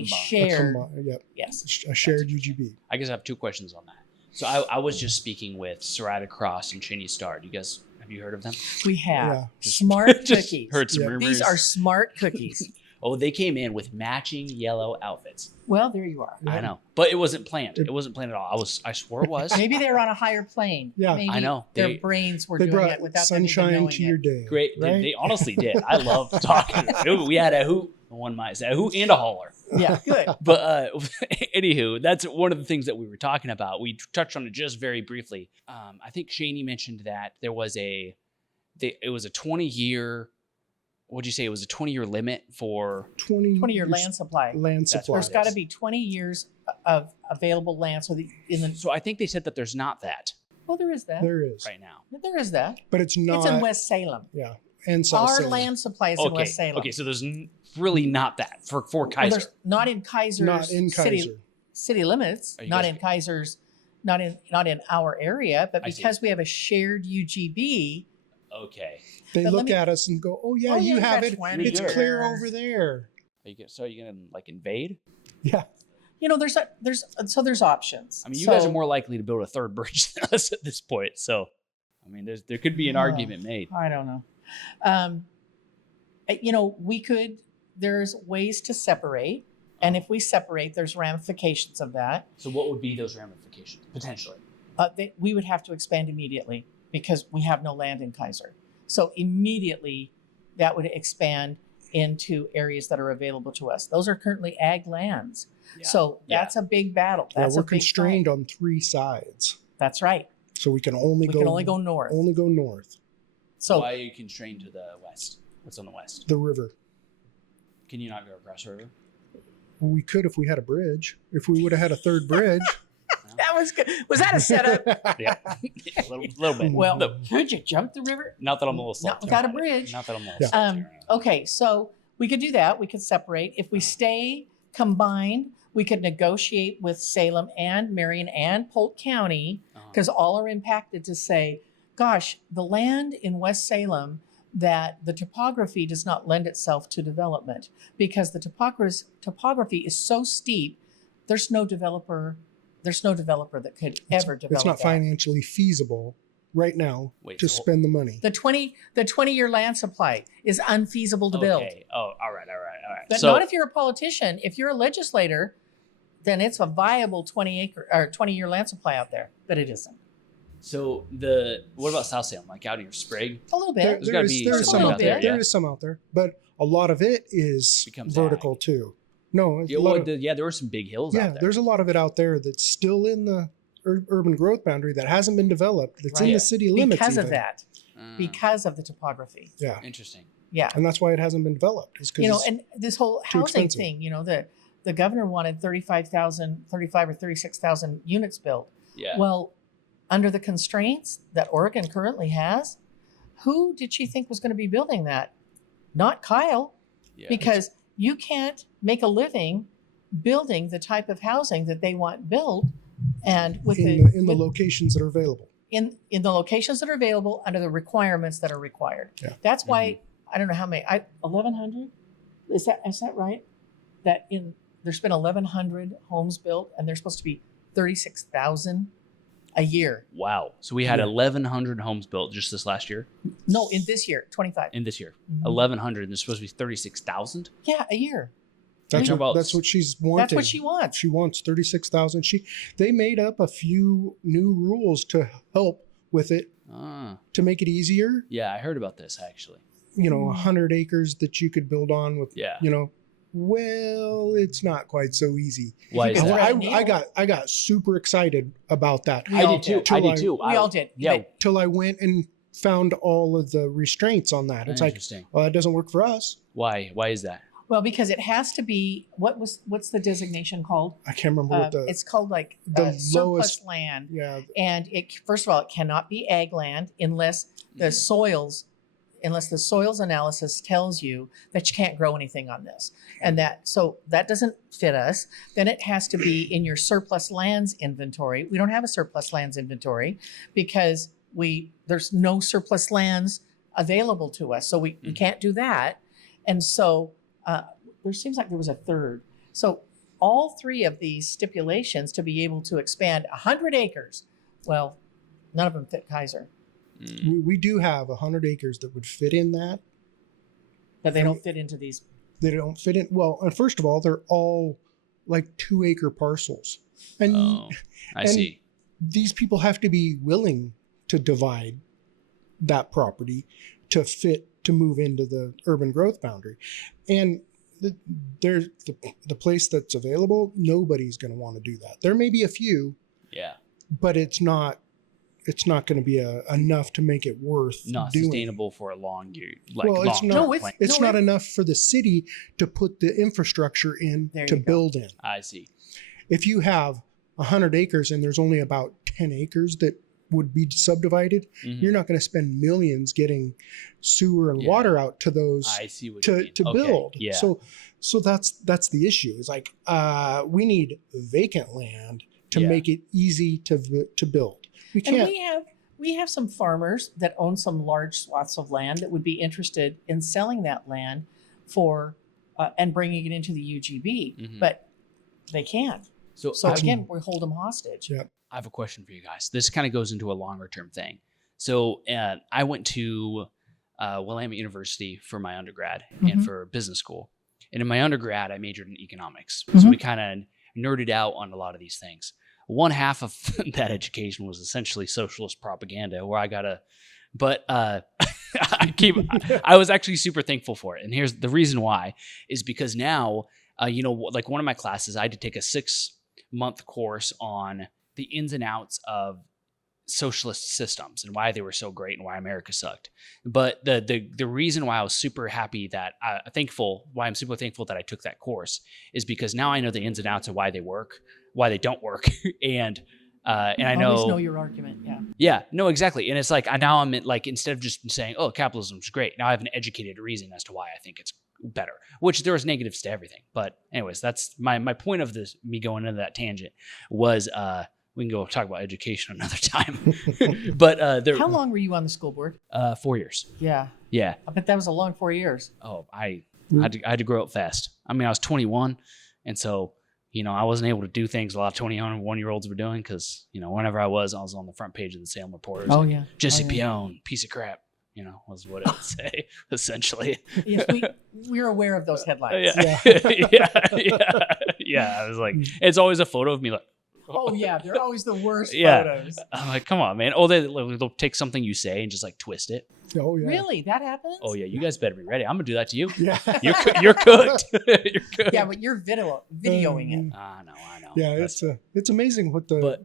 shared a shared UGB. I guess I have two questions on that. So I was just speaking with Serrata Cross and Cheney Star. Have you heard of them? We have. Yeah. Smart cookies. Heard some rumors. These are smart cookies. Oh, they came in with matching yellow outfits. Well, there you are. I know, but it wasn't planned. It wasn't planned at all. I swore it was. Maybe they were on a higher plane. Yeah, maybe I know. Their brains were doing it without sunshine them even knowing to your day. Great, right? they honestly did. I love talking. We had a hoot. One might say a hoot and a holler. Yeah, good. But anywho, that's one of the things that we were talking about. We touched on it just very briefly. I think Shaney mentioned that there was it was a 20-year. What'd you say? It was a 20-year limit for 20-year land supply. There's got to be 20 years of available land. So I think they said that there's not that. Well, there is that. There is right now. There is that. But it's not. It's in West Salem. Yeah, and South Our Salem. land supply is in West Salem. Okay, so there's really not that for Keizer. Well, there's not in Keizer's Not in Keizer. city limits. Not in Keizer's. Not in our area. But because we have a shared UGB, Okay. They But let look me- at us and go, "Oh yeah, Oh, you yeah, have got it. 20 It's clear acres." over there." So are you gonna like invade? Yeah. There's options. I mean, you So- guys are more likely to build a third bridge than us at this point. So, I mean, there could be an argument made. I don't know. There's ways to separate. And if we separate, there's ramifications of that. So what would be those ramifications potentially? We would have to expand immediately because we have no land in Keizer. So immediately that would expand into areas that are available to us. Those are currently ag lands. Yeah. So that's a big battle. That's we're a big constrained fight. on 3 sides. That's right. So we can only We can only go north. Only go north. So why are you constrained to the west? What's on the west? The river. Can you not go across the river? We could if we had a bridge. If we would have had a third bridge. that was good. Was that a setup? Yeah, a little bit. Well, No. could you jump the river? Not that I'm a little Not salty without a around it. bridge. Not that I'm a little Yeah. salty around it. Okay, so we could do that. We could separate. If we stay combined, we could negotiate with Salem and Marion and Polk County because all are impacted to say, gosh, the land in West Salem that the topography does not lend itself to development because the topography is so steep, there's no developer that could ever develop It's not that. financially feasible right now to spend the money. The 20-year land supply is unfeasible to build. Okay. Oh, all right. But So- not if you're a politician. If you're a legislator, then it's a viable 20-year land supply out there. But it isn't. So what about South Salem, like out near Sprague? A little bit. There's gotta be there is some some out out there, there. yeah. There is some out there, but a lot of it is Becomes vertical ag. too. No, Yeah, a lot of- there were some big hills yeah, out there. there's a lot of it out there that's still in the urban growth boundary that hasn't been developed. That's in Right. the city limits because of even. that. Because of the topography. Yeah, Interesting. Yeah. and that's why it hasn't been developed. Is because And this whole too housing expensive. thing, the governor wanted 35 or 36,000 units built. Yeah. Well, under the constraints that Oregon currently has, who did she think was going to be building that? Not Kyle, Yeah. because you can't make a living building the type of housing that they want built, and in the locations that are available. in the locations that are available under the requirements that are required. Yeah. That's why I don't know how many. 1,100 is that right? There's been 1,100 homes built, and there's supposed to be 36,000 a year. Wow. So we had Yeah. 1,100 homes built just this last year. No, in this year, 25. In this year, Mhm. 1,100, and there's supposed to be 36,000. Yeah, a year. That's Talking about- what she's wanting. That's what she wants. She wants 36,000. They made up a few new rules to help with it to make it easier. Yeah, I heard about this actually. 100 acres that you could build on with. Yeah. Well, it's not quite so easy. Why is Is that? that- I got super excited about that We I all did too. did. I did too. We all did. Yeah. till I went and found all of the restraints on that. It's like, Interesting. well, that doesn't work for us. Why? Why is that? Well, because it has to be what's the designation called? I can't remember what the It's called like the surplus lowest- land. yeah. And first of all, it cannot be ag land unless the soils analysis tells you that you can't grow anything on this. And that doesn't fit us. Then it has to be in your surplus lands inventory. We don't have a surplus lands inventory because there's no surplus lands available to us. So we can't do that. And so there seems like there was a third. So all three of these stipulations to be able to expand 100 acres, well, none of them fit Keizer. We do have 100 acres that would fit in that. But they don't fit into these. They don't fit in. Well, and first of all, they're all like 2-acre parcels. And I and see. these people have to be willing to divide that property to move into the urban growth boundary. And the place that's available, nobody's going to want to do that. There may be a few, Yeah. but it's not going to be enough to make it worth Not doing. sustainable for a long year. Well, it's long not- No, it's- It's No, not it- enough for the city to put the infrastructure in There to you go. build in. I see. If you have 100 acres and there's only about 10 acres that would be subdivided, Mhm. you're not going to spend millions getting sewer and Yeah. water out to those I see what you to mean. to Okay, build. Yeah. So that's the issue. It's like we need vacant land to Yeah. make it easy to build. We And can't. We have some farmers that own some large swaths of land that would be interested in selling that land for and bringing it into the UGB, but they can't. So again, we hold them hostage. Yeah. I have a question for you guys. This kind of goes into a longer term thing. So I went to Willamette University for my undergrad and for business school. And in my undergrad, I majored in economics. So we kind of nerded out on a lot of these things. One half of that education was essentially socialist propaganda, where I got but I was actually super thankful for it. And here's the reason why is because now, like one of my classes, I had to take a 6-month course on the ins and outs of socialist systems and why they were so great and why America sucked. But the reason why I was super happy that why I'm super thankful that I took that course is because now I know the ins and outs of why they work, why they don't work, and I know your argument. Yeah, no, exactly. And it's like now I'm like, instead of just saying, oh, capitalism is great, now I have an educated reason as to why I think it's better, which there was negatives to everything. But anyways, that's my point of this, me going into that tangent was we can go talk about education another time. But how long were you on the school board? 4 years. Yeah. I bet that was a long 4 years. Oh, I had to grow up fast. I mean, I was 21, and so I wasn't able to do things a lot of 21-year-olds were doing because whenever I was on the front page of the Salem Reporters. Oh yeah, Jesse Pione, piece of crap. Was what it would say essentially. Yes, we're aware of those headlines. Yeah. I was like, it's always a photo of me like. Oh yeah, they're always the worst photos. I'm like, come on, man. Oh, they'll take something you say and just like twist it. Oh yeah. Really? That happens? Oh yeah, you guys better be ready. I'm gonna do that to you. Yeah. You're cooked. You're cooked. Yeah, but you're videoing it. I know. Yeah, it's amazing what the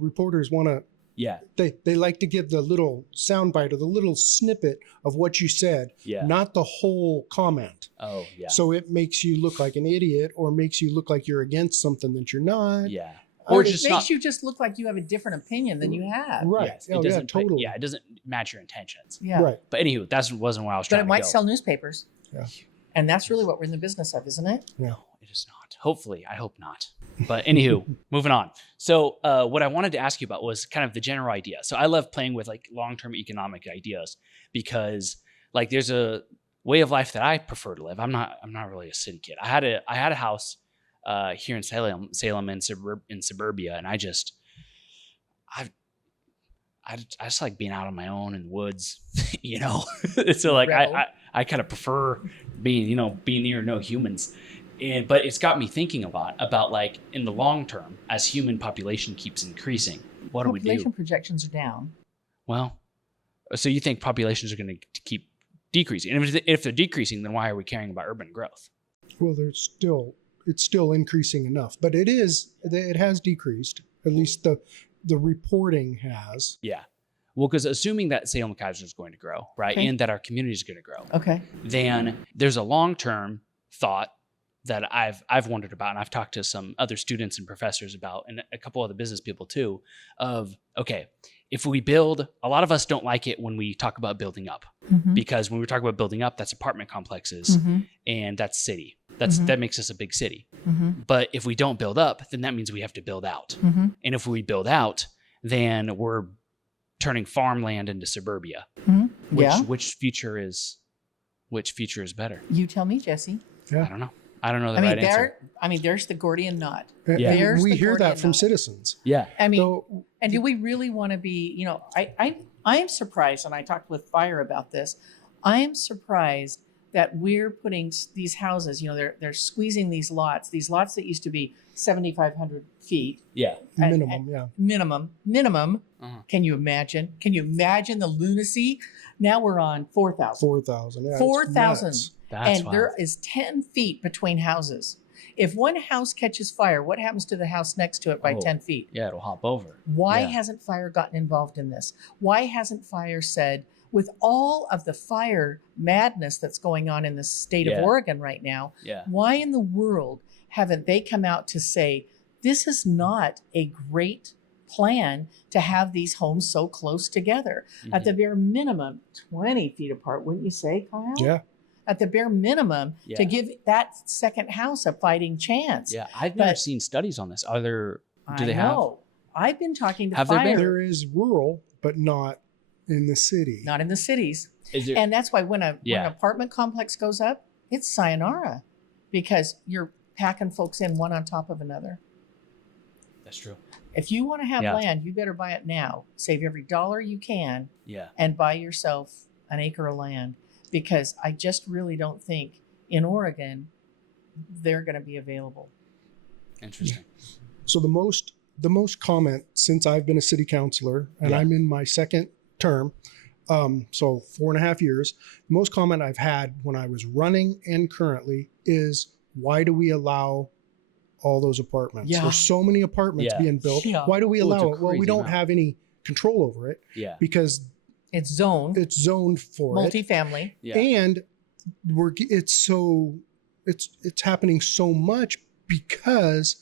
reporters want to. Yeah. They like to give the little soundbite or the little snippet of what you said, not the whole comment. Oh yeah. So it makes you look like an idiot or makes you look like you're against something that you're not. Yeah. Or it makes you just look like you have a different opinion than you have. Right. Yes, it doesn't, totally. Yeah, it doesn't match your intentions. Yeah. Right. But anywho, that wasn't where I was trying to go. But it might sell newspapers. Yeah. And that's really what we're in the business of, isn't it? Yeah. No, it is not. Hopefully. I hope not. But anywho, moving on. So what I wanted to ask you about was kind of the general idea. So I love playing with like long-term economic ideas because like there's a way of life that I prefer to live. I'm not really a city kid. I had a house here in Salem in suburbia, and I just like being out on my own in the woods, So like I kind of prefer being near no humans, but it's got me thinking about like in the long term as human population keeps increasing, what do we do? Population projections are down. Well, so you think populations are going to keep decreasing, and if they're decreasing, then why are we caring about urban growth? Well, it's still increasing enough, but it has decreased. At least the reporting has. Yeah. Well, because assuming that Salem and Keizer is going to grow, right, and that our community is going to grow, then there's a long-term thought that I've wondered about, and I've talked to some other students and professors about, and a couple other business people too, of, okay, if we build, a lot of us don't like it when we talk about building up, because when we talk about building up, that's apartment complexes and that's city. That makes us a big city. But if we don't build up, then that means we have to build out. And if we build out, then we're turning farmland into suburbia. Which future is better? You tell me, Jesse. Yeah. I don't know the right answer. There's the Gordian knot. Yeah. We hear that from citizens. Yeah. I mean, and do we really want to be, I am surprised, and I talked with Fire about this. I am surprised that we're putting these houses, they're squeezing these lots that used to be 7,500 feet. Yeah. Minimum. Uh-huh. Can you imagine? The lunacy? Now we're on 4,000. 4,000. Yeah, 4,000. That's and wild. There is 10 feet between houses. If one house catches fire, what happens to the house next to it by 10 feet? Yeah, it'll hop over. Why hasn't fire gotten involved in this? Why hasn't fire said, with all of the fire madness that's going on in the state of Oregon right now, why in the world haven't they come out to say, this is not a great plan to have these homes so close together? At the bare minimum, 20 feet apart, wouldn't you say, Kyle? Yeah. At the bare minimum, to give that second house a fighting chance. Yeah, I've never seen studies on this. Do they have? I've been talking to Have there fire. been? There is rural, but not in the city. Not in the cities. Is there, And that's why when an Yeah. apartment complex goes up, it's sayonara, because you're packing folks in one on top of another. that's true. If you want to have Yeah. land, you better buy it now. Save every dollar you can Yeah. and buy yourself an acre of land, because I just really don't think in Oregon they're going to be available. Interesting. So the most comment since I've been a city councilor, and Yeah. I'm in my second term, so 4.5 years, the most comment I've had when I was running and currently is, why do we allow all those apartments? Yeah. There's so many apartments Yeah. being built. Yeah. Why do we Well, it's allow a it? Well, we crazy don't amount. have any control over it Yeah. because It's zoned, it's zoned for it. multifamily. Yeah. And it's happening so much because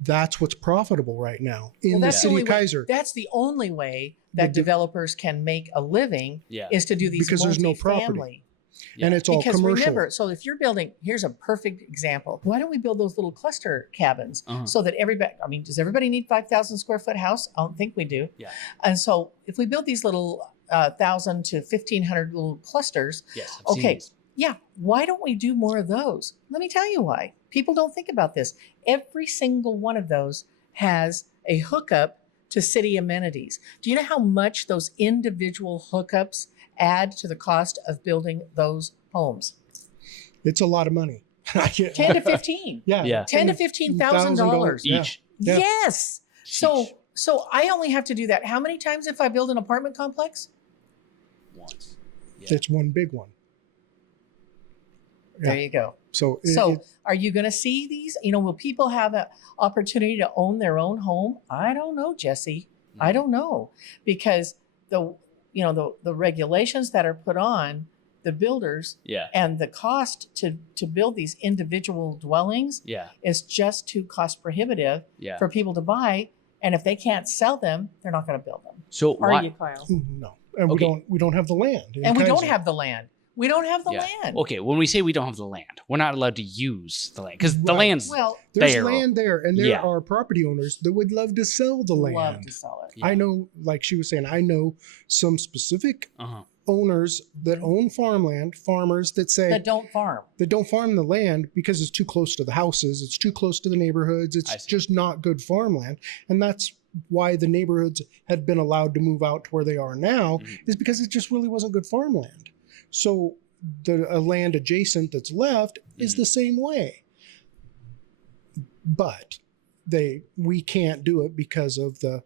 that's what's profitable right now in Well, the that's the city only of way- Keizer. That's the only way that The- developers can make a living Yeah. is to do these Because there's no multifamily. property. Yeah. And it's all Because commercial. remember, so if you're building, here's a perfect example. Why don't we build those little cluster cabins Uh-huh. so that everybody, I mean, does everybody need 5,000 square foot house? I don't think we do. Yeah. And so if we build these little 1,000 to 1,500 little clusters, Yes. I've seen okay, these. yeah, why don't we do more of those? Let me tell you why. People don't think about this. Every single one of those has a hookup to city amenities. Do you know how much those individual hookups add to the cost of building those homes? It's a lot of money. I can't- 10 to 15. Yeah. Yeah. 10 to $15,000 Yeah. Each. Yeah. Yes. So Sheesh. I only have to do that how many times if I build an apartment complex? Once. Yeah. It's one big one. Yeah. There you go. So, So are you going to see these? Will people have an opportunity to own their own home? I don't know, Jesse. I don't know, because the regulations that are put on the builders Yeah. and the cost to build these individual dwellings Yeah. is just too cost prohibitive Yeah. for people to buy. And if they can't sell them, they're not going to build them. So Are why? you, Kyle? no, and Okay. we don't have the land. in And we don't Keizer. have the land. We don't have the Yeah. land. Okay. When we say we don't have the land, we're not allowed to use the land because the Right. land's Well, There's there. land there, and there Yeah. are property owners that would love to sell the land. love to sell it. Yeah. I know, like she was saying, I know some specific Uh-huh. owners that own farmland, farmers that say That don't farm. that don't farm the land because it's too close to the houses, it's too close to the neighborhoods, I it's see. just not good farmland. And that's why the neighborhoods had been allowed to move out to where they are now, Mhm. is because it just really wasn't good farmland. So the land adjacent that's left is Mhm. the same way. But we can't do it because of the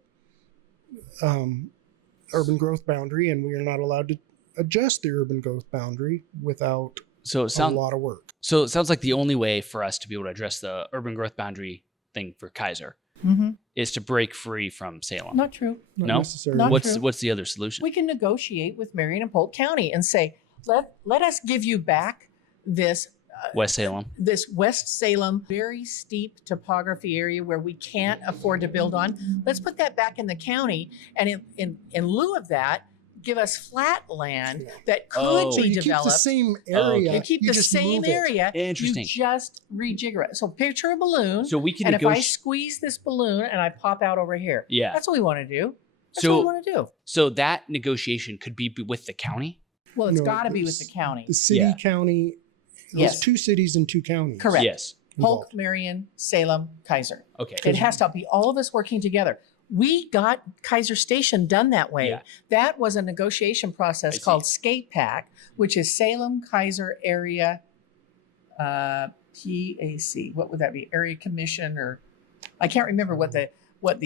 urban growth boundary, and we are not allowed to adjust the urban growth boundary without So it a sounds lot of work. so it sounds like the only way for us to be able to address the urban growth boundary thing for Keizer Mm-hmm. is to break free from Salem. Not true. Not No? necessarily. Not what's true. what's the other solution? We can negotiate with Marion and Polk County and say, let us give you back this West Salem. this West Salem very steep topography area where we can't afford to build on. Let's put that back in the county, and in lieu of that, give us flat land that could Oh. So be you keep the developed. same Oh, area. okay. You keep the just same move it. area. Interesting. You just rejigger it. So picture a balloon, So we can and if I negotiate. squeeze this balloon and I pop out over here, Yeah. that's what we want to do. That's So- what we want to do. So that negotiation could be with the county. Well, it's No, got to be with there's- the county. The city, Yeah. county, Yes. there's 2 cities and 2 counties. Correct. Yes. Polk, involved. Marion, Salem, Keizer. Okay. It has to be all of us working together. We got Keizer Station done that way. Yeah. That was a negotiation I process see. called Skate Pack, which is Salem Keizer Area PAC. What would that be? Area Commission, or I can't remember what the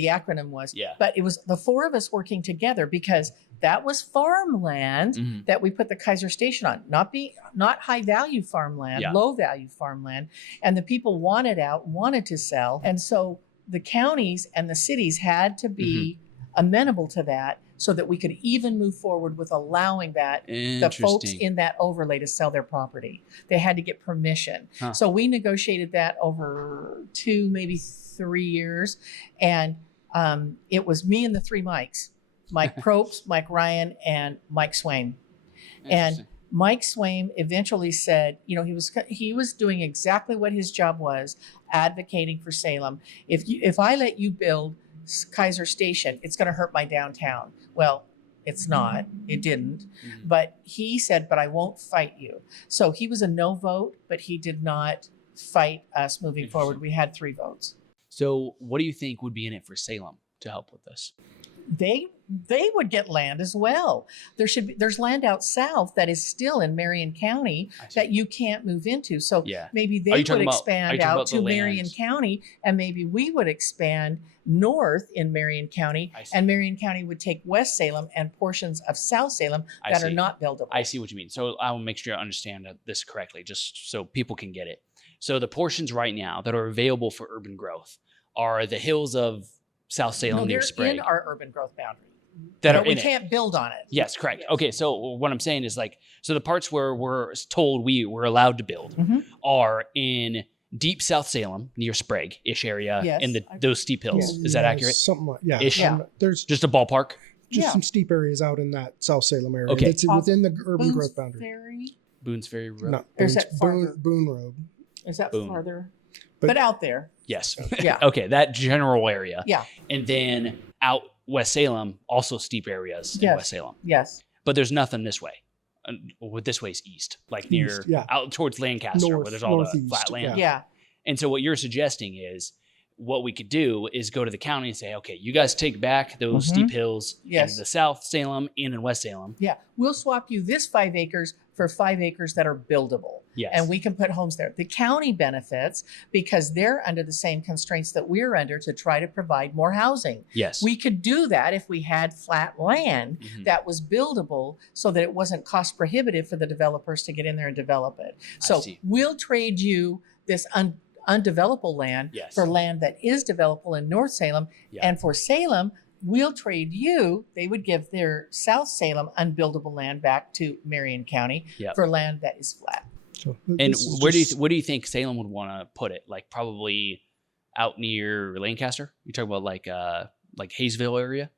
acronym was. Yeah. But it was the 4 of us working together because that was farmland Mhm. that we put the Keizer Station on, not high value farmland, Yeah. low value farmland. And the people wanted out, wanted to sell. And so the counties and the cities had to be Mm-hmm. amenable to that so that we could even move forward with allowing that the folks Interesting. in that overlay to sell their property. They had to get permission. Huh. So we negotiated that over 2, maybe 3 years. And it was me and the 3 Mikes, Mike Probst, Mike Ryan, and Mike Swain. Interesting. Mike Swain eventually said, he was doing exactly what his job was, advocating for Salem. If I let you build Keizer Station, it's going to hurt my downtown. Well, it's not. It didn't. Mhm. But he said, but I won't fight you. So he was a no vote, but he did not fight us moving forward. We had 3 votes. So what do you think would be in it for Salem to help with this? They would get land as well. There's land out south that is still in Marion County that you can't move into. So Yeah. maybe they Are you would talking about- expand talking out about the to Marion land? County, and maybe we would expand north in Marion County, I see. and Marion County would take West Salem and portions of South Salem I that are see. not buildable. I see what you mean. So I will make sure I understand this correctly, just so people can get it. So the portions right now that are available for urban growth are the hills of South Salem No, near they're Sprague in our urban growth boundary. that But are we in it. can't build on it. Yes, correct. Yes. Okay, so what I'm saying is so the parts where we're told we're allowed to build Mhm. are in deep South Salem near Sprague-ish area Yes. in those steep hills. Is that Yeah, accurate? Something like, yeah. Ish. Yeah. There's Just a ballpark? just Yeah. some steep areas out in that South Salem area. Okay. It's within the urban Boone's growth boundary. Ferry? Boone's Ferry Road? No, Or is Boone's- that farther? Boone Road. Is that Boom. farther? But- But out there. Yes. Yeah. Okay, that general area. Yeah. And then out West Salem, also steep areas in Yes. West Salem. Yes. But there's nothing this way. This way's east, like near East, yeah. out towards Lancaster, where North- there's all the northeast, flat land. Yeah. And so what you're suggesting is what we could do is go to the county and say, okay, you guys take back those Mhm. steep hills Yes. in the South Salem and in West Salem. Yeah. We'll swap you this 5 acres for 5 acres that are buildable. Yes. And we can put homes there. The county benefits because they're under the same constraints that we're under to try to provide more housing. yes. We could do that if we had flat land Mhm. that was buildable so that it wasn't cost prohibitive for the developers to get in there and develop it. So see. we'll trade you this undevelopable land Yes. for land that is developable in North Salem. Yeah. And for Salem, we'll trade you, they would give their South Salem unbuildable land back to Marion County Yep. for land that is flat. So And this is where just- do you think Salem would want to put it? Like probably out near Lancaster? You talking about like Hayesville area?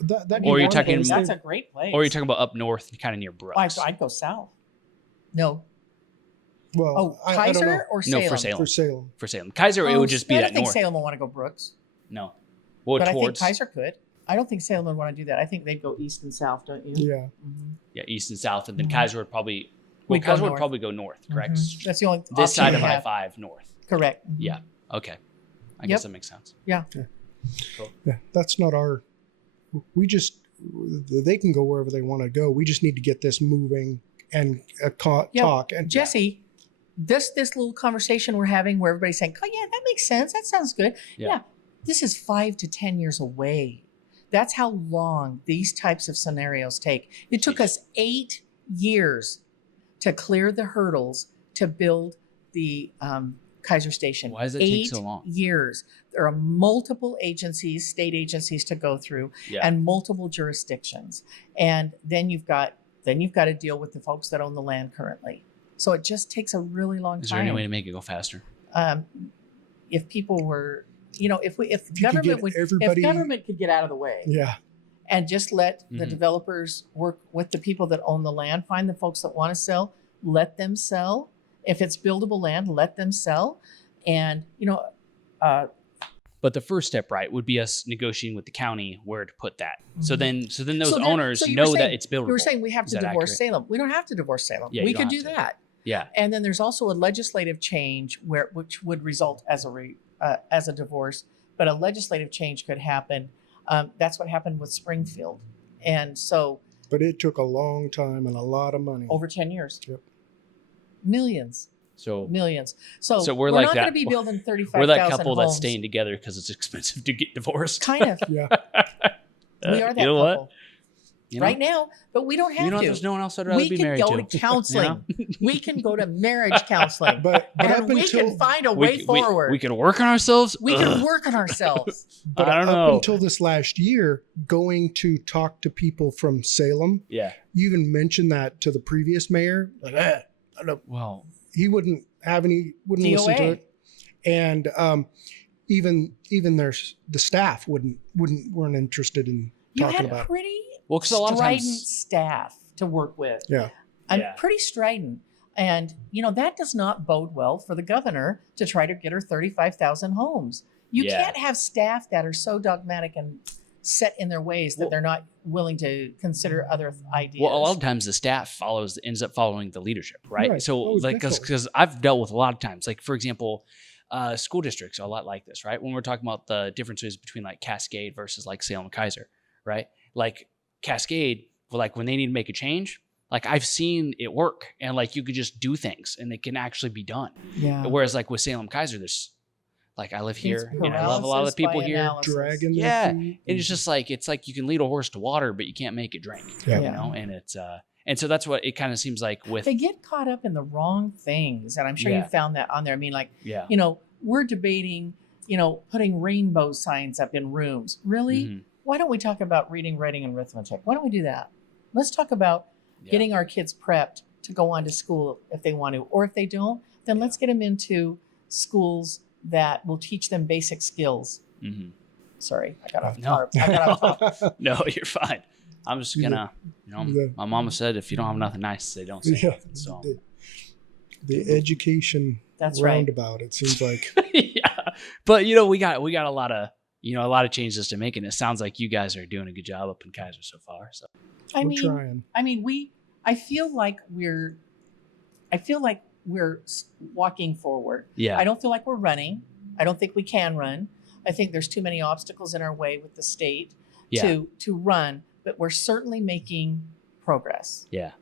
that Or are you could be talking- one of That's those a great place. Or are you talking about up north, kind of near Brooks? I'd go south. No. Well, Oh, I don't know. Keizer or No, Salem? for Salem. For Salem. For Salem. Keizer, it Oh, would just be I that don't think north. Salem will want to go Brooks, No. Well, but towards I think Keizer could. I don't think Salem would want to do that. I think they'd go east and south, don't you? Yeah. Mhm. yeah, east and south, and then Mhm. Keizer would probably We'd go Keizer would north. probably go north, correct? Mhm. That's the only This option side we of have. I-5 north. Correct. Mhm. Yeah. Okay. I Yep. guess that makes sense. Yeah. That's not our. We just. They can go wherever they want to go. We just need to get this moving and Yeah, talk. And Jesse, this little conversation we're having where everybody's saying, "Oh yeah, that makes sense. That sounds good." Yeah. Yeah. This is 5 to 10 years away. That's how long these types of scenarios take. It took us 8 years to clear the hurdles to build the Keizer Station. Why does it take so long? 8 years. There are multiple agencies, state agencies to go through, Yeah. and multiple jurisdictions. And then you've got to deal with the folks that own the land currently. So it just takes a really long Is there time. any way to make it go faster? If people were, if you could government get would, everybody- if government could get out of the way yeah. and just let the Mhm. developers work with the people that own the land, find the folks that want to sell, let them sell. If it's buildable land, let them sell. And, But the first step, right, would be us negotiating with the county where to put that. So then those So then- owners so you were know that saying- it's buildable. you were saying we have Is to that divorce accurate? Salem. We don't have to divorce Salem. Yeah, We you don't could do have to. that. Yeah. And then there's also a legislative change which would result as a divorce, but a legislative change could happen. That's what happened with Springfield, and so But it took a long time and a lot of money. over 10 years, Yep. millions. So So we're we're like not that- going to be building 35,000 we're that couple homes. that's staying together because it's expensive to get divorced. Kind of. Yeah. We are that you know couple what? You know? right now, but we don't have You know, to. there's no one else I'd rather We be can married go to. to counseling. You know? We can go to marriage counseling. But and up we until can find a way forward. We can work on ourselves. We Ugh. can work on ourselves. but I don't up know. until this last year, going to talk to people from Salem, Yeah. you even mentioned that to the previous mayor. Like, I don't, Well, he wouldn't listen to DOA. it, and even the staff weren't interested in You talking had about. pretty because a lot of strident times, staff to work with. Yeah. I'm Yeah. pretty strident. And, that does not bode well for the governor to try to get her 35,000 homes. You Yeah. can't have staff that are so dogmatic and set in their ways that they're not willing to consider other ideas. Well, a lot of times the staff ends up following the leadership, right? So like, definitely. because I've dealt with a lot of times, like for example, school districts are a lot like this, right? When we're talking about the differences between like Cascade versus like Salem and Keizer, right? Like Cascade, like when they need to make a change, like I've seen it work, and like you could just do things and it can actually be done. Yeah. Whereas like with Salem Keizer, there's like I live here and I love a lot of the people here. Dragging Yeah, their feet. and it's just like you can lead a horse to water, but you can't make it drink. Yeah. You know, and it's and so that's what it kind of seems like with. They get caught up in the wrong things, and I'm sure you found that on there. I mean, like, you know, we're debating, you know, putting rainbow signs up in rooms. Really? Mm-hmm. Why don't we talk about reading, writing, and arithmetic? Why don't we do that? Let's talk about getting our kids prepped to go on to school if they want to, or if they don't, then let's get them into schools that will teach them basic skills. Mm-hmm. Sorry, I got off No. I got off top. No, you're fine. I'm just gonna, you know, my mama said if you don't have nothing nice to say, don't say nothing. So the education roundabout, it seems like. Yeah, but you know, we got a lot of changes to make, and it sounds like you guys are doing a good job up in Keizer so far. So We're trying. I feel like we're walking forward. Yeah. I don't feel like we're running. I don't think we can run. I think there's too many obstacles in our way with the state to run, but we're certainly making progress. Yeah.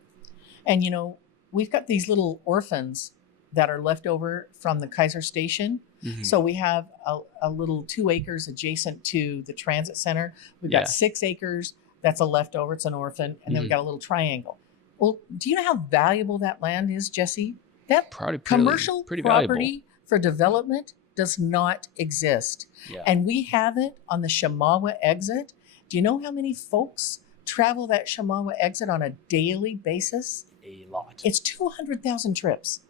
And you know, we've got these little orphans that are left over from the Keizer station. Mm-hmm. So we have a little 2 acres adjacent to the transit center. We've got 6 acres. That's a leftover. It's an orphan. And then we've got a little triangle. Well, do you know how valuable that land is, Jesse? That commercial property valuable for development does not exist. Yeah. And we have it on the Shamawa exit. Do you know how many folks travel that Shamawa exit on a daily basis? A lot. It's 200,000 trips.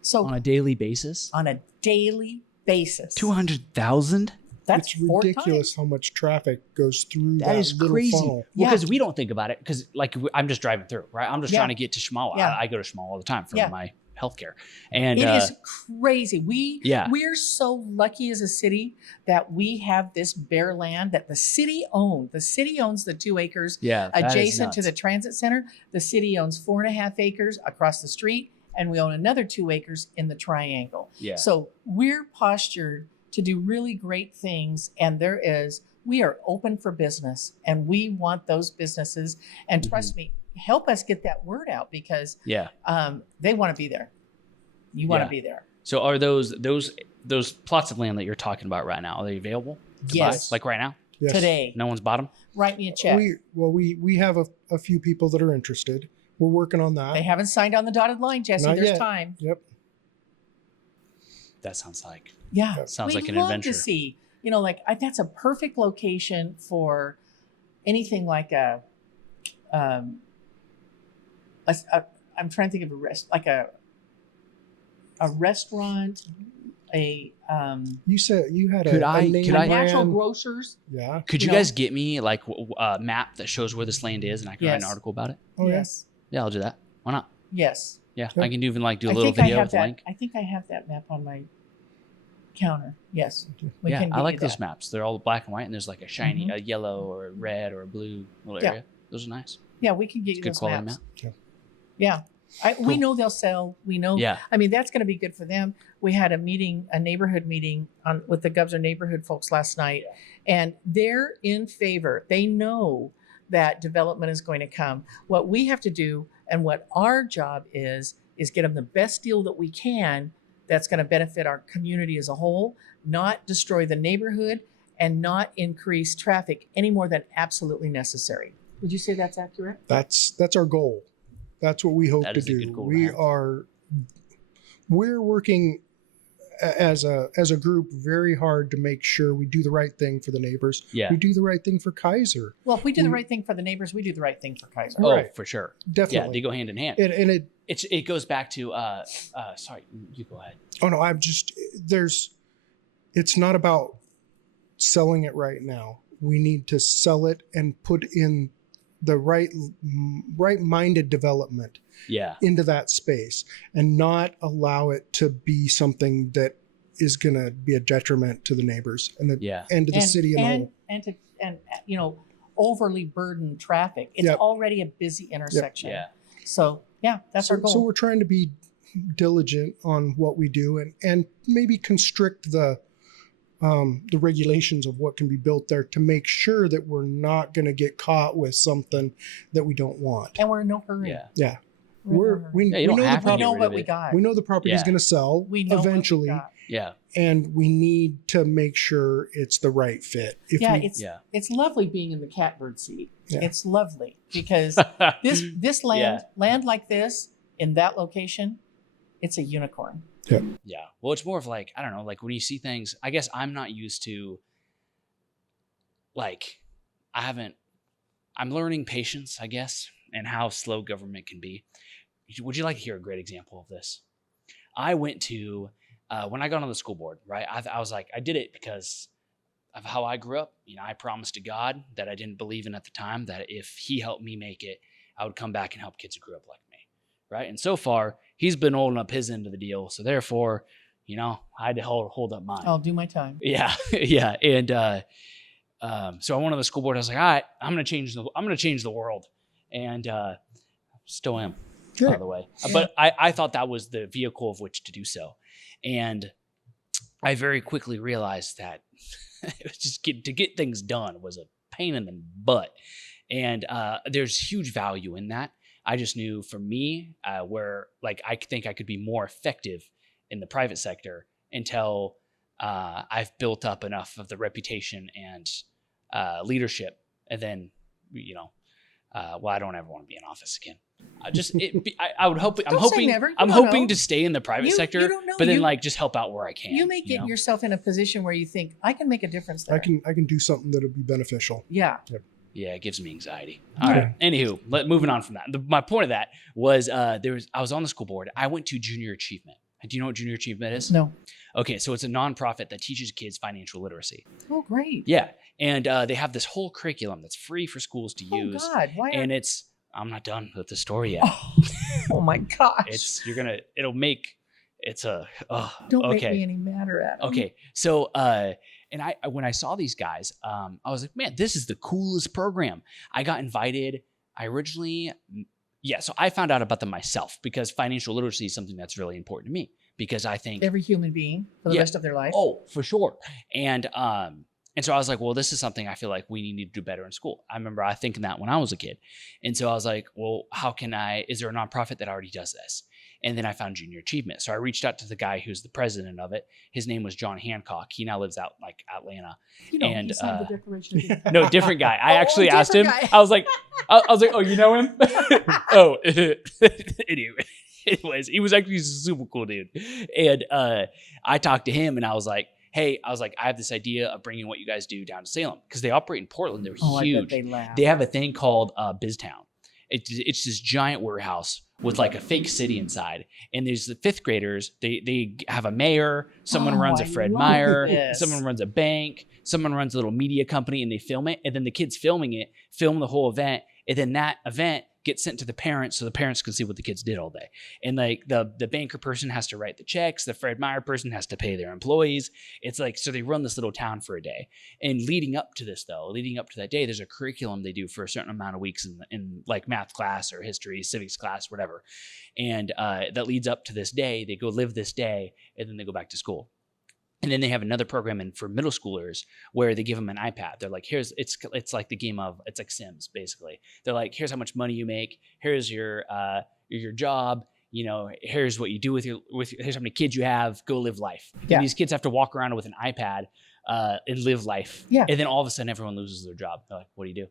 So on a daily basis? On a daily basis. 200,000? That's it's ridiculous how much traffic goes through that is little crazy. funnel. Well, because we don't think about it, because like I'm just driving through, right? I'm just trying to get to Shamawa. I go to Shamawa all the time for my healthcare, and it is crazy. We're so lucky as a city that we have this bare land that the city owned. The city owns the 2 acres adjacent to the transit center. The city owns 4.5 acres across the street, and we own another 2 acres in the triangle. Yeah. So we're postured to do really great things, and we are open for business, and we want those businesses, and trust me, help us get that word out, because they want to be there. You want to be there. So are those plots of land that you're talking about right now, are they available to buy? Like right now? Yes. Today. No one's bought them? Write me a check. We have a few people that are interested. We're working on that. They haven't signed on the dotted line, Jesse. Not There's yet. time. Yep. That sounds like We'd like an love adventure. To see, you know, like that's a perfect location for anything like I'm trying to think of a restaurant, You said you had natural grocers. Yeah. Could you guys get me like a map that shows where this land is, and I can write an article about it? Oh yes. Yeah, I'll do that. Why not? Yes. Yeah, I can even do a little video with a link. I think I have that map on my counter. Yes. I like those maps. They're all black and white, and there's like a shiny, a yellow or a red or a blue little area. Those are nice. Yeah, we can get you good those quality maps. map. Yeah. We know they'll sell. We know. Yeah. I mean, that's going to be good for them. We had a neighborhood meeting with the Gubser neighborhood folks last night, and they're in favor. They know that development is going to come. What we have to do, and what our job is get them the best deal that we can that's going to benefit our community as a whole, not destroy the neighborhood, and not increase traffic any more than absolutely necessary. Would you say that's accurate? That's our goal. That's what we hope to do. We're working as a group very hard to make sure we do the right thing for the neighbors. Yeah. We do the right thing for Keizer. Well, if we do the right thing for the neighbors, we do the right thing for Keizer. Oh, Right. for sure. Definitely. Yeah, they go hand in hand. And it goes back to sorry, you go ahead. Oh no, it's not about selling it right now. We need to sell it and put in the right-minded development into that space, and not allow it to be something that is going to be a detriment to the neighbors and to the city and overly burdened traffic. It's already a busy intersection. Yeah. So that's our goal. So we're trying to be diligent on what we do and maybe constrict the regulations of what can be built there to make sure that we're not going to get caught with something that we don't want. And we're in no hurry. Yeah. We know what we got. We know the property is going to sell eventually. Yeah. And we need to make sure it's the right fit. It's lovely being in the catbird seat. Yeah. It's lovely because this land like this in that location, it's a unicorn. Yeah. Yeah. Well, it's more of like, I don't know, like when you see things, I guess I'm not used to I'm learning patience, I guess, and how slow government can be. Would you like to hear a great example of this? I went to, when I got on the school board, right? I was like, I did it because of how I grew up. I promised to God that I didn't believe in at the time that if he helped me make it, I would come back and help kids who grew up like me, right? And so far, he's been holding up his end of the deal. So therefore, I had to hold up mine. I'll do my time. Yeah. Yeah. And so I went on the school board. I was like, all right, I'm going to change the world. And still am. By the way. Yeah. But I thought that was the vehicle of which to do so. And I very quickly realized that it was just to get things done was a pain in the butt. And there's huge value in that. I just knew for me where I think I could be more effective in the private sector until I've built up enough of the reputation and leadership. And then, I don't ever want to be in office again. I'm hoping to stay in the private sector, but then just help out where I can. You may get yourself in a position where you think I can make a difference there. I can do something that'll be beneficial. Yeah. Yep. Yeah, it gives me anxiety. All right. Anywho, moving on from that. My point of that was I was on the school board. I went to Junior Achievement. Do you know what Junior Achievement is? No. Okay, so it's a nonprofit that teaches kids financial literacy. Oh, great. Yeah, and they have this whole curriculum that's free for schools to use. Oh God, why? And I'm not done with the story yet. Oh my gosh. Don't make me any madder at them. Okay, so and when I saw these guys, I was like, man, this is the coolest program. I got invited. So I found out about them myself because financial literacy is something that's really important to me because I think every human being for the rest of their life. Oh, for sure. And so I was like, well, this is something I feel like we need to do better in school. I remember thinking that when I was a kid. And so I was like, well, is there a nonprofit that already does this? And then I found Junior Achievement. So I reached out to the guy who's the president of it. His name was John Hancock. He now lives out Atlanta. He signed the Declaration of no, different guy. I actually asked him. Guy. I was like, oh, you know him? Oh, anyways, he was actually a super cool dude. And I talked to him and I was like, hey, I have this idea of bringing what you guys do down to Salem because they operate in Portland. They're huge. I bet they laugh. They have a thing called BizTown. It's this giant warehouse with a fake city inside. And there's the fifth graders. They have a mayor. Someone runs a Fred Meyer. Someone runs a bank. Someone runs a little media company and they film it. And then the kids filming it, film the whole event. And then that event gets sent to the parents so the parents can see what the kids did all day. And the banker person has to write the checks. The Fred Meyer person has to pay their employees. It's so they run this little town for a day. And leading up to that day, there's a curriculum they do for a certain amount of weeks in math class or history, civics class, whatever. And that leads up to this day. They go live this day and then they go back to school. And then they have another program for middle schoolers where they give them an iPad. They're like, it's like the game of, it's like Sims, basically. They're like, here's how much money you make. Here's your job. Here's what you do here's how many kids you have. Go live life. Yeah. And these kids have to walk around with an iPad and live life. Yeah. And then all of a sudden everyone loses their job. They're like, what do you do?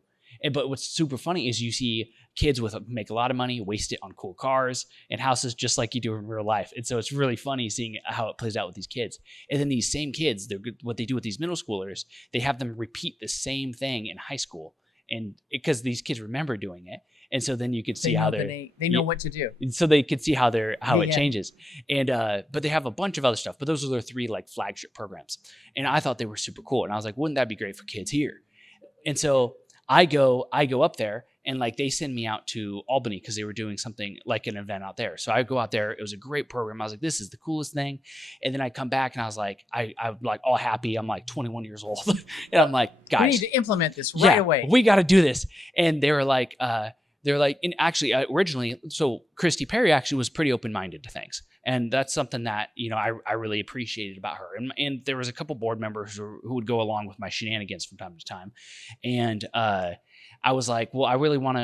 But what's super funny is you see kids make a lot of money, waste it on cool cars and houses just like you do in real life. And so it's really funny seeing how it plays out with these kids. And then these same kids, what they do with these middle schoolers, they have them repeat the same thing in high school. And because these kids remember doing it. And so then you could see how they know what to do. So they could see how it changes. And but they have a bunch of other stuff. But those are their three flagship programs. And I thought they were super cool. And I was like, wouldn't that be great for kids here? And so I go up there And like they send me out to Albany because they were doing something like an event out there. So I go out there. It was a great program. I was like, this is the coolest thing. And then I come back and I was like, I'm like all happy. I'm like 21 years old. And I'm like, guys, we need to implement this right away. We got to do this. And they were like, and actually originally, so Christy Perry actually was pretty open-minded to things. And that's something that, you know, I really appreciated about her. And there was a couple board members who would go along with my shenanigans from time to time. And I was like, well, I really want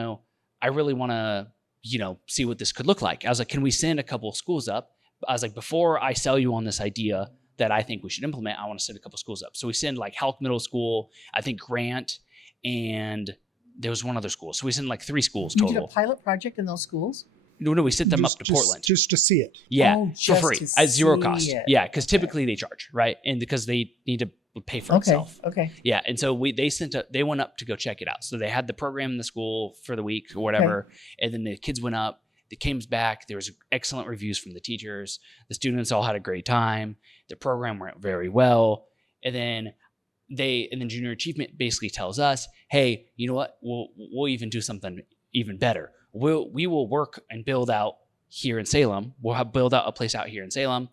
to, you know, see what this could look like. I was like, can we send a couple of schools up? I was like, before I sell you on this idea that I think we should implement, I want to send a couple of schools up. So we send like Halk Middle School, I think Grant, and there was one other school. So we sent like 3 schools total. You did a pilot project in those schools? No, we sent them up to Portland. Just to see it. Yeah, for free at zero cost. Yeah, because typically they charge, right? And because they need to pay for itself. Okay. Yeah, and so they went up to go check it out. So they had the program in the school for the week or whatever, and then the kids went up. They came back. There was excellent reviews from the teachers. The students all had a great time. The program went very well, and then Junior Achievement basically tells us, hey, you know what? We'll even do something even better. We will work and build out here in Salem. We'll build out a place out here in Salem.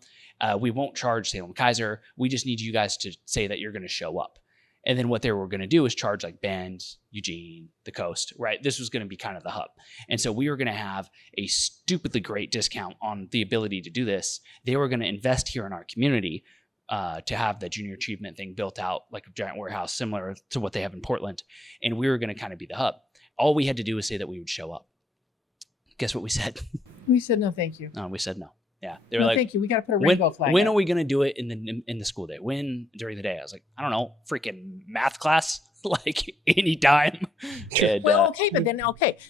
We won't charge Salem Keizer. We just need you guys to say that you're going to show up. And then what they were going to do is charge like Bend, Eugene, the coast, right? This was going to be kind of the hub. And so we were going to have a stupidly great discount on the ability to do this. They were going to invest here in our community to have the Junior Achievement thing built out like a giant warehouse similar to what they have in Portland. And we were going to kind of be the hub. All we had to do was say that we would show up. Guess what we said? We said no, thank you. No, we said no. Yeah, they were no, like, "Thank you. We got to put a rainbow flag." When are we going to do it in the school day? When during the day? I was like, I don't know, freaking math class, like anytime. And, well, but then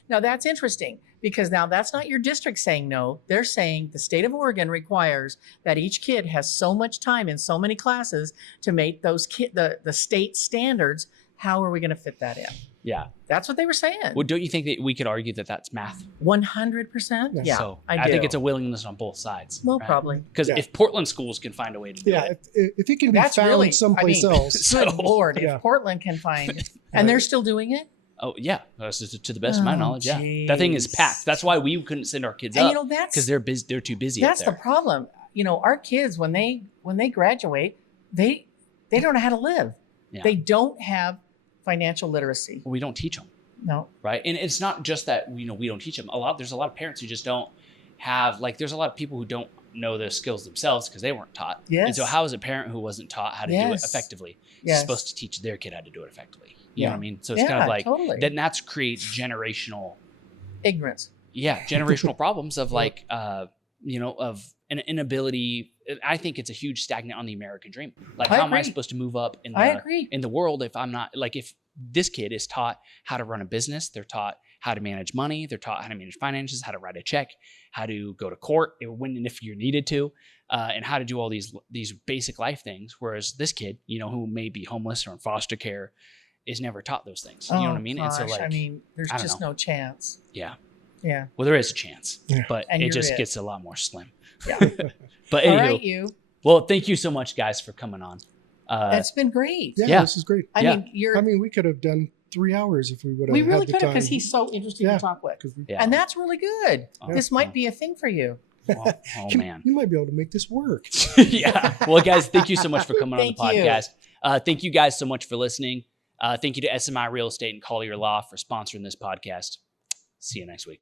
now that's interesting because now that's not your district saying no. They're saying the state of Oregon requires that each kid has so much time in so many classes to make those the state standards. How are we going to fit that in? Yeah. That's what they were saying. Well, don't you think that we could argue that that's math? 100%? Yeah. So I think it's a willingness on both sides. Well, right? Probably. Because if Portland schools can find a way to do it. If it can be found someplace else. Good Lord, if Portland can find, and they're still doing it? Oh, yeah. That's just to the best of my knowledge, yeah. That thing is packed. That's why we couldn't send our kids up. Because they're too busy That's up there. the problem. You know, our kids, when they graduate, they don't know how to live. Yeah. They don't have financial literacy. We don't teach them. No. Right. And it's not just that, we don't teach them. There's a lot of parents who just don't have, there's a lot of people who don't know the skills themselves because they weren't taught. Yes. And so how is a parent who wasn't taught how to do it effectively supposed to teach their kid how to do it effectively? You know what I mean? So it's kind of like, then that creates generational ignorance. Yeah. Generational problems of of an inability. I think it's a huge stagnant on the American dream. How am I supposed to move up in the world if I'm not, if this kid is taught how to run a business, they're taught how to manage money, they're taught how to manage finances, how to write a check, how to go to court when and if you're needed to, and how to do all these basic life things. Whereas this kid, who may be homeless or in foster care, is never taught those things. You know what I mean? Gosh, and so there's just no chance. Yeah. Yeah. Well, there is a chance, but it just gets a lot more slim. Yeah. But anywho, all right, well, thank you so much, guys, for coming on. That's been great. Yeah, this is great. I mean, we could have done 3 hours if we would have. We really could have because he's so interesting to talk with, and that's really good. This might be a thing for you. Oh man, you might be able to make this work. Yeah. Well, guys, thank you so much for coming on the podcast. Thank you guys so much for listening. Thank you to SMI Real Estate and Collier Law for sponsoring this podcast. See you next week.